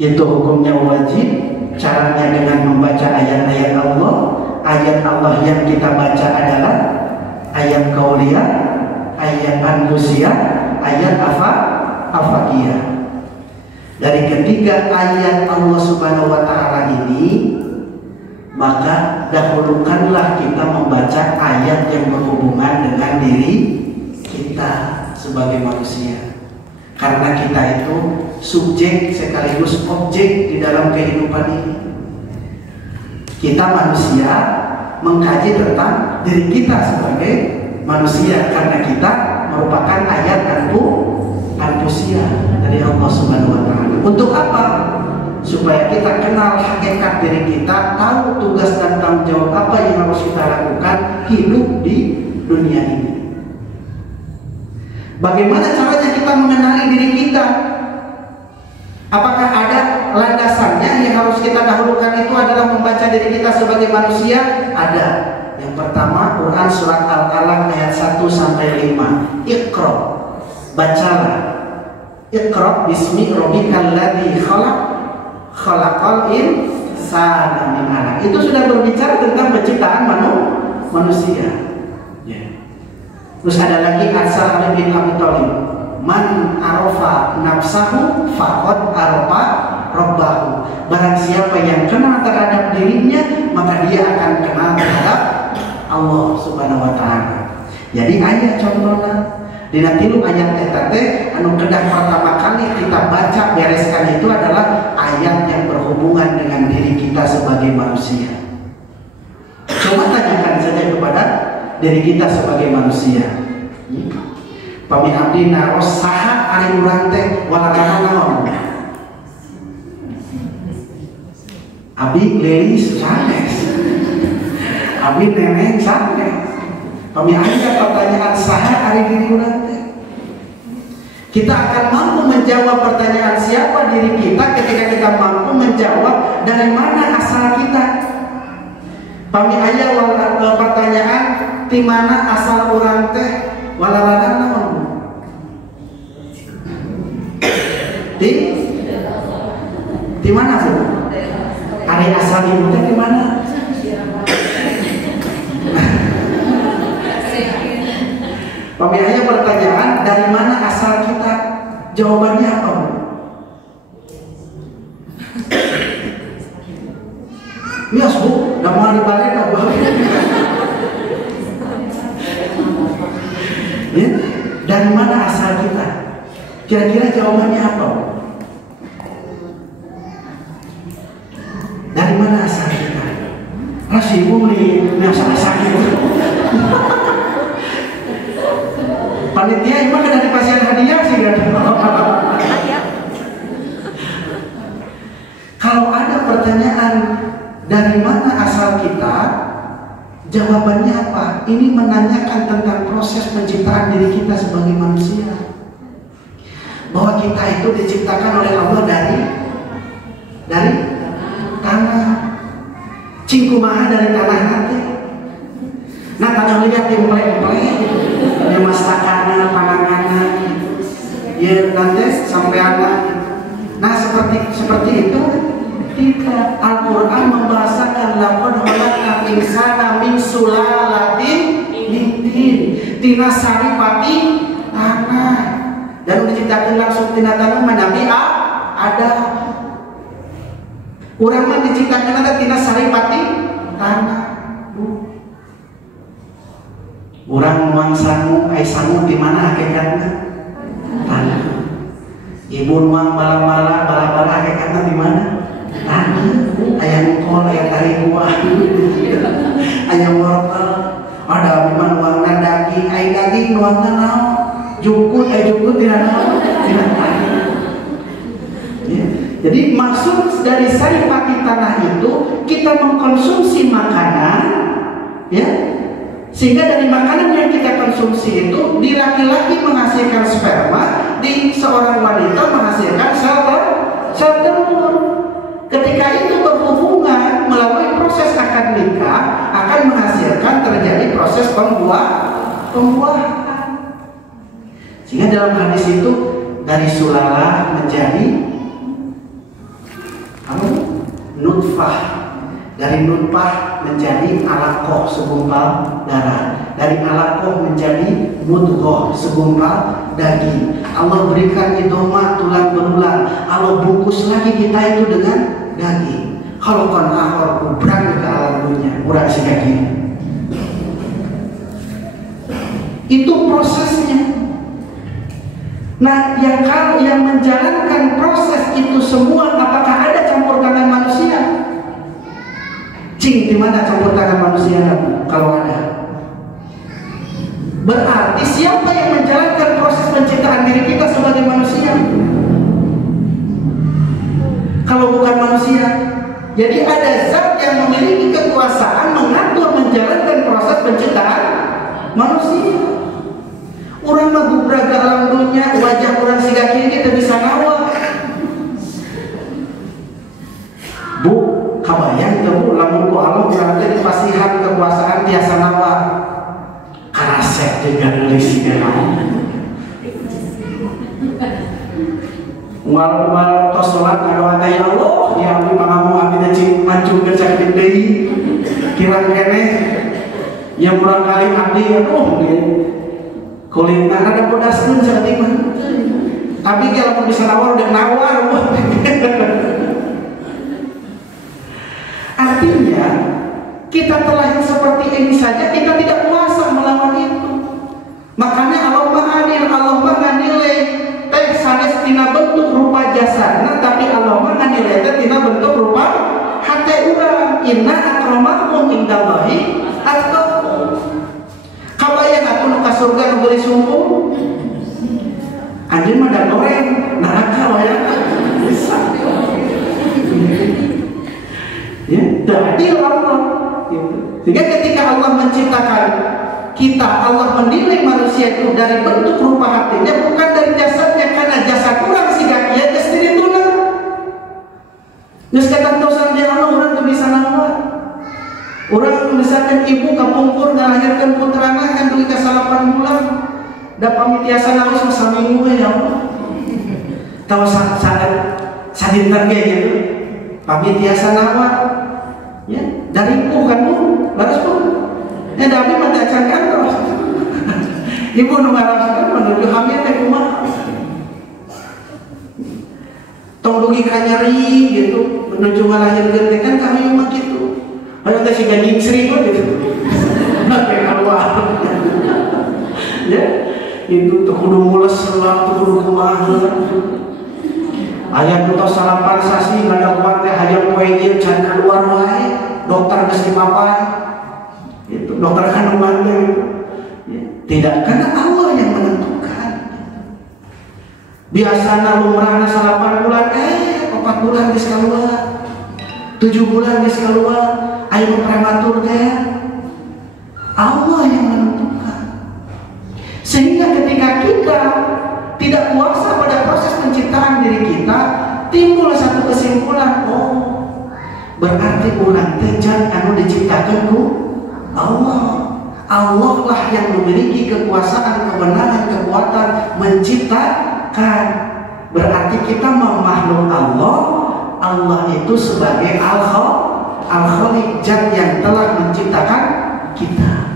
Itu hukumnya wajib. Caranya dengan membaca ayat-ayat Allah. Ayat Allah yang kita baca adalah ayat qauliyah, ayat anfusiyah, ayat afaqiyah. Dari ketiga ayat Allah Subhanahu wa taala ini, maka dahulukanlah kita membaca ayat yang berhubungan dengan diri kita sebagai manusia. Karena kita itu subjek sekaligus objek di dalam kehidupan ini. Kita manusia mengkaji tentang diri kita sebagai manusia, karena kita merupakan ayat anfusia dari Allah Subhanahu wa taala. Untuk apa? Supaya kita kenal hakikat diri kita, tahu tugas dan tanggung jawab apa yang harus kita lakukan hidup di dunia ini. Bagaimana caranya kita mengenali diri kita? Apakah ada landasannya yang harus kita dahulukan? Itu adalah membaca diri kita sebagai manusia? Ada. Yang pertama, Quran surat Al-Alaq ayat 1-5. Iqra, bacalah. Iqra bismi rabbikal ladzi khalaq, khalaqal insana min 'alaq. Itu sudah berbicara tentang penciptaan manusia. Terus ada lagi Asal Ali bin Abi Thalib, man arafa nafsahu faqad arafa rabbahu. Barang siapa yang kenal terhadap dirinya, maka dia akan kenal terhadap Allah Subhanahu wa taala. Jadi ayat contohnya dina tilu ayat eta teh anu kedah pertama kali kita baca bereskan itu adalah ayat yang berhubungan dengan diri kita sebagai manusia. Coba tanyakan saja kepada diri kita sebagai manusia. Pami abdi naros saha ari urang teh walakana naon? Abdi leuwih sanes. Abdi neneng sanes. Pami aya pertanyaan saha ari diri urang teh. Kita akan mampu menjawab pertanyaan siapa diri kita ketika kita mampu menjawab dari mana asal kita. Pami aya pertanyaan di mana asal orang teh walaradan naon? Di mana Bu? Ari asal ibu teh di mana? Pami aya pertanyaan dari mana asal kita? Jawabannya apa Bu? Yes Bu, udah mau dibalik apa? Ya? Dari mana asal kita? Kira-kira jawabannya apa? Dari mana asal kita? Si ibu nih asal-asal ibu. Panitia ibu kan dari pasien hadiah sih kan? Kalau ada pertanyaan dari mana asal kita, jawabannya apa? Ini menanyakan tentang proses penciptaan diri kita sebagai manusia. Bahwa kita itu diciptakan oleh Allah dari tanah. Cingkumaha dari tanah nanti. Nah tanah lihat yang melek-melek, yang masakana, panganganna, ya nanti sampai anak. Nah seperti itu. Tidak. Al-Quran membahasakan laqad khalaqnal insana min sulalatin min tin, tina saripati tanah, dan diciptakan langsung tina tanah Nabi Adam. Urang mah diciptakan ada tina saripati tanah. Urang nuang sangu, ai sangu di mana hakikatna? Tanah. Ibu nuang bala-bala hakikatna di mana? Ayam kol, ayam tarik buah, ayam wortel, ada memang nuangna daging, ayam daging nuangna naon, jukut tidak naon, tidak tahu. Ya. Jadi maksud dari saripati tanah itu kita mengkonsumsi makanan, ya, sehingga dari makanan yang kita konsumsi itu di laki-laki menghasilkan sperma, di seorang wanita menghasilkan sel telur. Ketika itu berhubungan melalui proses akad nikah akan menghasilkan terjadi proses pembuahan. Sehingga dalam hadis itu dari sulalah menjadi Dari nutfah menjadi alaqah segumpal darah, dari alaqah menjadi mudghah segumpal daging. Allah berikan idhomah tulang berulang, Allah bungkus lagi kita itu dengan daging. Kalau kan akhor kubrang ke alam dunia, kurang segini. Itu prosesnya. Nah, yang menjalankan proses itu semua, apakah ada campur tangan manusia? Cing, di mana campur tangan manusia kalau ada? Berarti siapa yang menjalankan proses penciptaan diri kita sebagai manusia? Kalau bukan manusia. Jadi ada zat yang memiliki kekuasaan mengatur menjalankan proses penciptaan manusia. Orang mah gubrak ke alam dunia, wajah orang siga kiri kita bisa ngawal. Bu, kabayang ke bu, lamun ku Allah berarti pasihan kekuasaan tiasa nawa. Karasek dengan nulis siga Mal tos sholat ngadoa ya Allah, ya abdi pangamu abdi cing mancung ke sakit deui. Kirang keneh yang kurang kali abdi aduh kulitna ada bodaskeun saeutik mah. Tapi kalau bisa nawar udah nawar. Artinya kita terlahir seperti ini saja kita tidak kuasa melawan itu. Makanya Allah Maha Adil, Allah Maha Nilai teh sanes tina bentuk rupa jasana, tapi Allah Maha Nilai teh tina bentuk rupa hate urang. Inna akramakum indallahi atqakum. Kabayang atuh nu ka surga nu geus sumpung. Anjeun mah da goreng neraka wae. Ya, adil Allah. Sehingga ketika Allah menciptakan kita, Allah menilai manusia itu dari bentuk rupa hatinya, bukan dari jasadnya, karena jasad kurang sehingga ia jadi tulang. Geus katantosan di Allah urang teu bisa nawar. Urang misalkan ibu kapungkur ngalahirkeun putrana kan dugi ka 8 bulan. Da pamitiasa naos saminggu we ya Allah. Tahu sadinten ge gitu. Pamitiasa nawar. Ya, dari ibu kan bu, laras bu. Ya tapi mah acan kantor. Ibu nu ngaraskeun menuju hamil teh kumaha? Tong dugi ka nyeri gitu, menuju ngalahirkeun teh kan kami mah kitu. Ayo teh siga nyingsri gitu. Nah, kayak keluar. Ya, itu tuh kudu mules lah, tuh kudu kumaha. Aya nu tos salapan sasi ngadaguan teh hayang poe ieu can keluar wae. Dokter geus dipapai. Itu dokter kandungan teh. Tidak, karena Allah yang menentukan. Biasana lumrahna 8 bulan 4 bulan geus kaluar. 7 bulan geus kaluar. Ayo prematur teh. Allah yang menentukan. Sehingga ketika kita tidak kuasa pada proses penciptaan diri kita, timbul satu kesimpulan, oh berarti ulang tejan anu diciptakan ku Allah. Allah lah yang memiliki kekuasaan, kebenaran, kekuatan menciptakan. Berarti kita memakhluk Allah. Allah itu sebagai Al-Khaliq, zat yang telah menciptakan kita.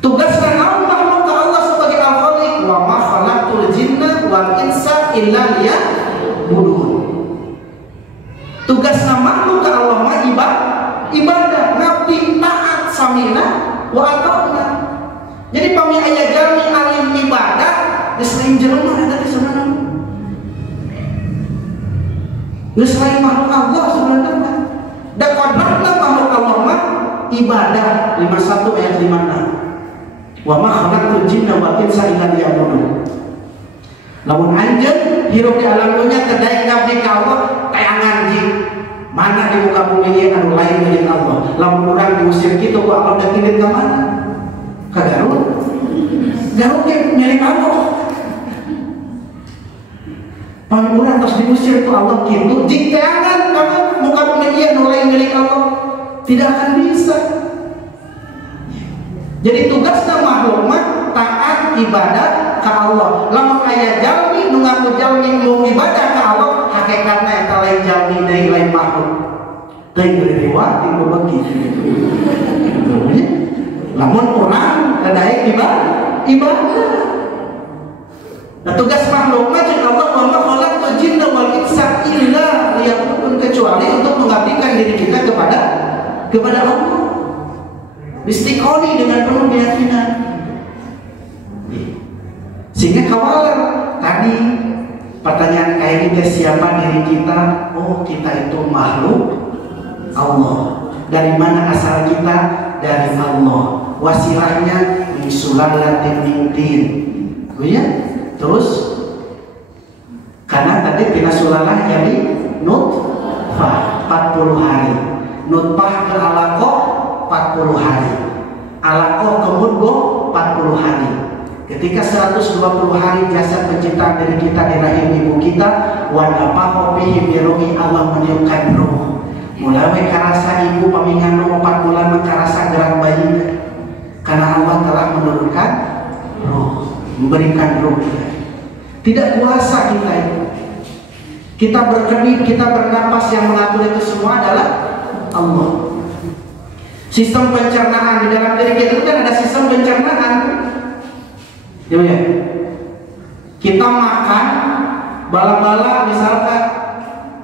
Tugasnya makhluk ke Allah sebagai Al-Khaliq. Wa ma khalaqtul jinna wal insa illa liya'budun. Tugasnya makhluk ke Allah mah ibadah, ngabdi, taat, samina wa ata'na. Jadi pami aya jalmi alim ibadah geus lain jelema eta teh sebenarnya. Geus lain makhluk Allah sebenarnya. Da kodratna makhluk Allah mah ibadah 51 ayat 56. Wa ma khalaqtul jinna wal insa illa liya'budun. Lamun anjeun hirup di alam dunya teu daek ngabdi ka Allah, teangan jing. Mana di muka bumi ieu anu lain milik Allah. Lamun urang diusir kitu ku Allah da kirim ka mana? Ka Garut. Garut ge milik Allah. Pan urang tos diusir ku Allah kitu, jing teangan ka muka bumi ieu anu lain milik Allah. Tidak akan bisa. Jadi tugasna makhluk mah taat ibadah ka Allah. Lamun aya jalmi nu ngaku jalmi nu ibadah ka Allah, hakikatna eta lain jalmi deui lain makhluk. Tengah lewat itu bagi. Namun orang daik ibadah. Nah, tugas makhluk macam Allah Muhammad khalaqal jinna wal insa illa liya'budun, kecuali untuk mengabdikan diri kita kepada Allah. Istiqoni dengan penuh keyakinan. Sehingga kawal tadi pertanyaan kayak kita, siapa diri kita? Oh, kita itu makhluk Allah. Dari mana asal kita? Dari Allah. Wasilahnya min sulalatin min tin. Ya? Terus karena tadi tina sulalah jadi nutfah 40 hari. Nutfah ke alaqah 40 hari. Alaqah ke mudghah 40 hari. Ketika 120 hari jasad penciptaan dari kita di rahim ibu kita, wa nafakha fihi min ruhi, Allah meniupkan ruh. Mulai karasa ibu pamingano 4 bulan karasa gerak bayi, karena Allah telah menurunkan ruh, memberikan ruh. Tidak kuasa kita itu. Kita berkedip, kita bernapas, yang mengatur itu semua adalah Allah. Sistem pencernaan di dalam diri kita itu kan ada sistem pencernaan. Ya, kita makan bala-bala, misalkan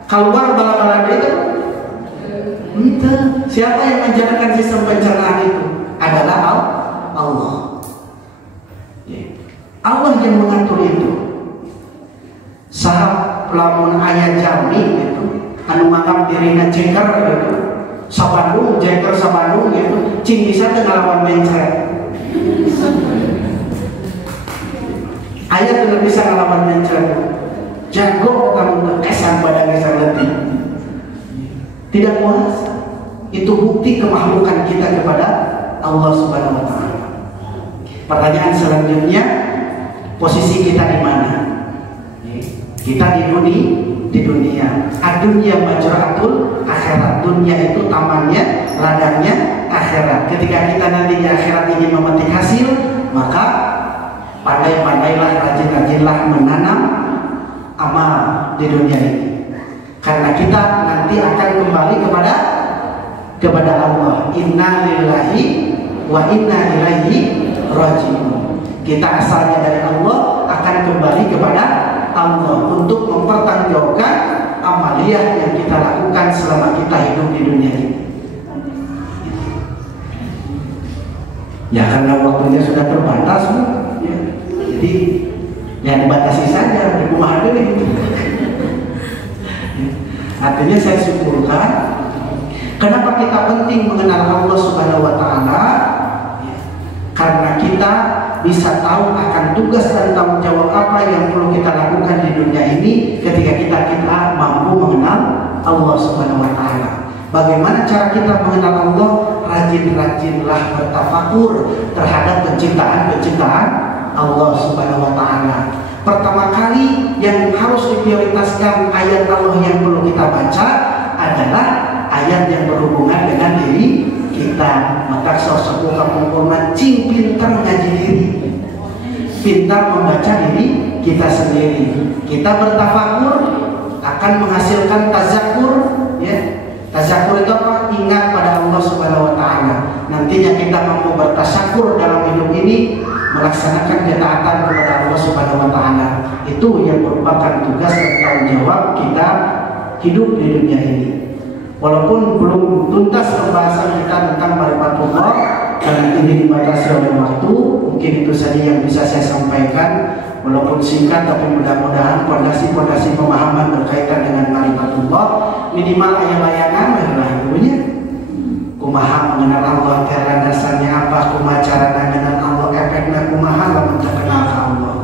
keluar bala-bala itu, siapa yang menjalankan sistem pencernaan itu? Adalah Allah. Allah yang mengatur itu. Sahab lamun ayah jami gitu, anu menganggap dirinya jengker gitu, sabandung jengker sabandung gitu, cing bisa ngelawan mencret. Ayah tidak bisa ngelawan mencret. Jago kamu kesan pada kesan letih. Tidak kuasa. Itu bukti kemakhlukan kita kepada Allah Subhanahu wa taala. Pertanyaan selanjutnya, posisi kita di mana? Kita di dunia. Ad-dunya majra'atul akhirat. Dunia itu tamannya, ladangnya akhirat. Ketika kita nanti di akhirat ini memetik hasil, maka pandai-pandailah, rajin-rajinlah menanam amal di dunia ini. Karena kita nanti akan kembali kepada Allah. Inna lillahi wa inna ilaihi raji'un. Kita asalnya dari Allah, akan kembali kepada Allah untuk mempertanggungjawabkan amaliyah yang kita lakukan selama kita hidup di dunia ini. Ya, karena waktunya sudah terbatas, ya. Jadi ya dibatasi saja di rumah ini. Artinya saya simpulkan, kenapa kita penting mengenal Allah Subhanahu wa taala? Karena kita bisa tahu akan tugas dan tanggung jawab apa yang perlu kita lakukan di dunia ini ketika kita mampu mengenal Allah Subhanahu wa taala. Bagaimana cara kita mengenal Allah? Rajin-rajinlah bertafakur terhadap penciptaan Allah Subhanahu wa taala. Pertama kali yang harus diprioritaskan ayat Allah yang perlu kita baca adalah ayat yang berhubungan dengan diri kita. Maka sosok kamu mancing pintar mengaji diri, pintar membaca diri kita sendiri. Kita bertafakur akan menghasilkan tazakur, ya. Tazakur itu apa? Ingat pada Allah Subhanahu wa taala. Nantinya kita mampu bertasyakur dalam hidup ini, melaksanakan ketaatan kepada Allah Subhanahu wa taala. Itu yang merupakan tugas dan tanggung jawab kita hidup di dunia ini. Walaupun belum tuntas pembahasan kita tentang Ma'rifatullah, karena ini dibatasi oleh waktu, mungkin itu saja yang bisa saya sampaikan. Walaupun singkat, tapi mudah-mudahan fondasi-fondasi pemahaman berkaitan dengan Ma'rifatullah minimal ayat-ayatnya adalah ibunya. Kumaha mengenal Allah, cara dasarnya apa, kumaha cara mengenal Allah, efeknya kumaha lamun terkenal ke Allah.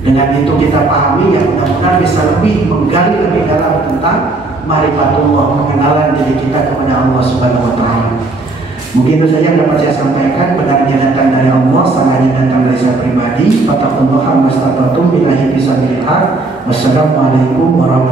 Dengan itu kita pahami, ya mudah-mudahan bisa lebih menggali lebih dalam tentang Ma'rifatullah, pengenalan diri kita kepada Allah Subhanahu wa taala. Mungkin itu saja yang dapat saya sampaikan. Benarnya datang dari Allah, salahnya datang dari saya pribadi. Fattaqullaha mastata'tum billahi fisabilillah. Wassalamualaikum warahmatullahi wabarakatuh.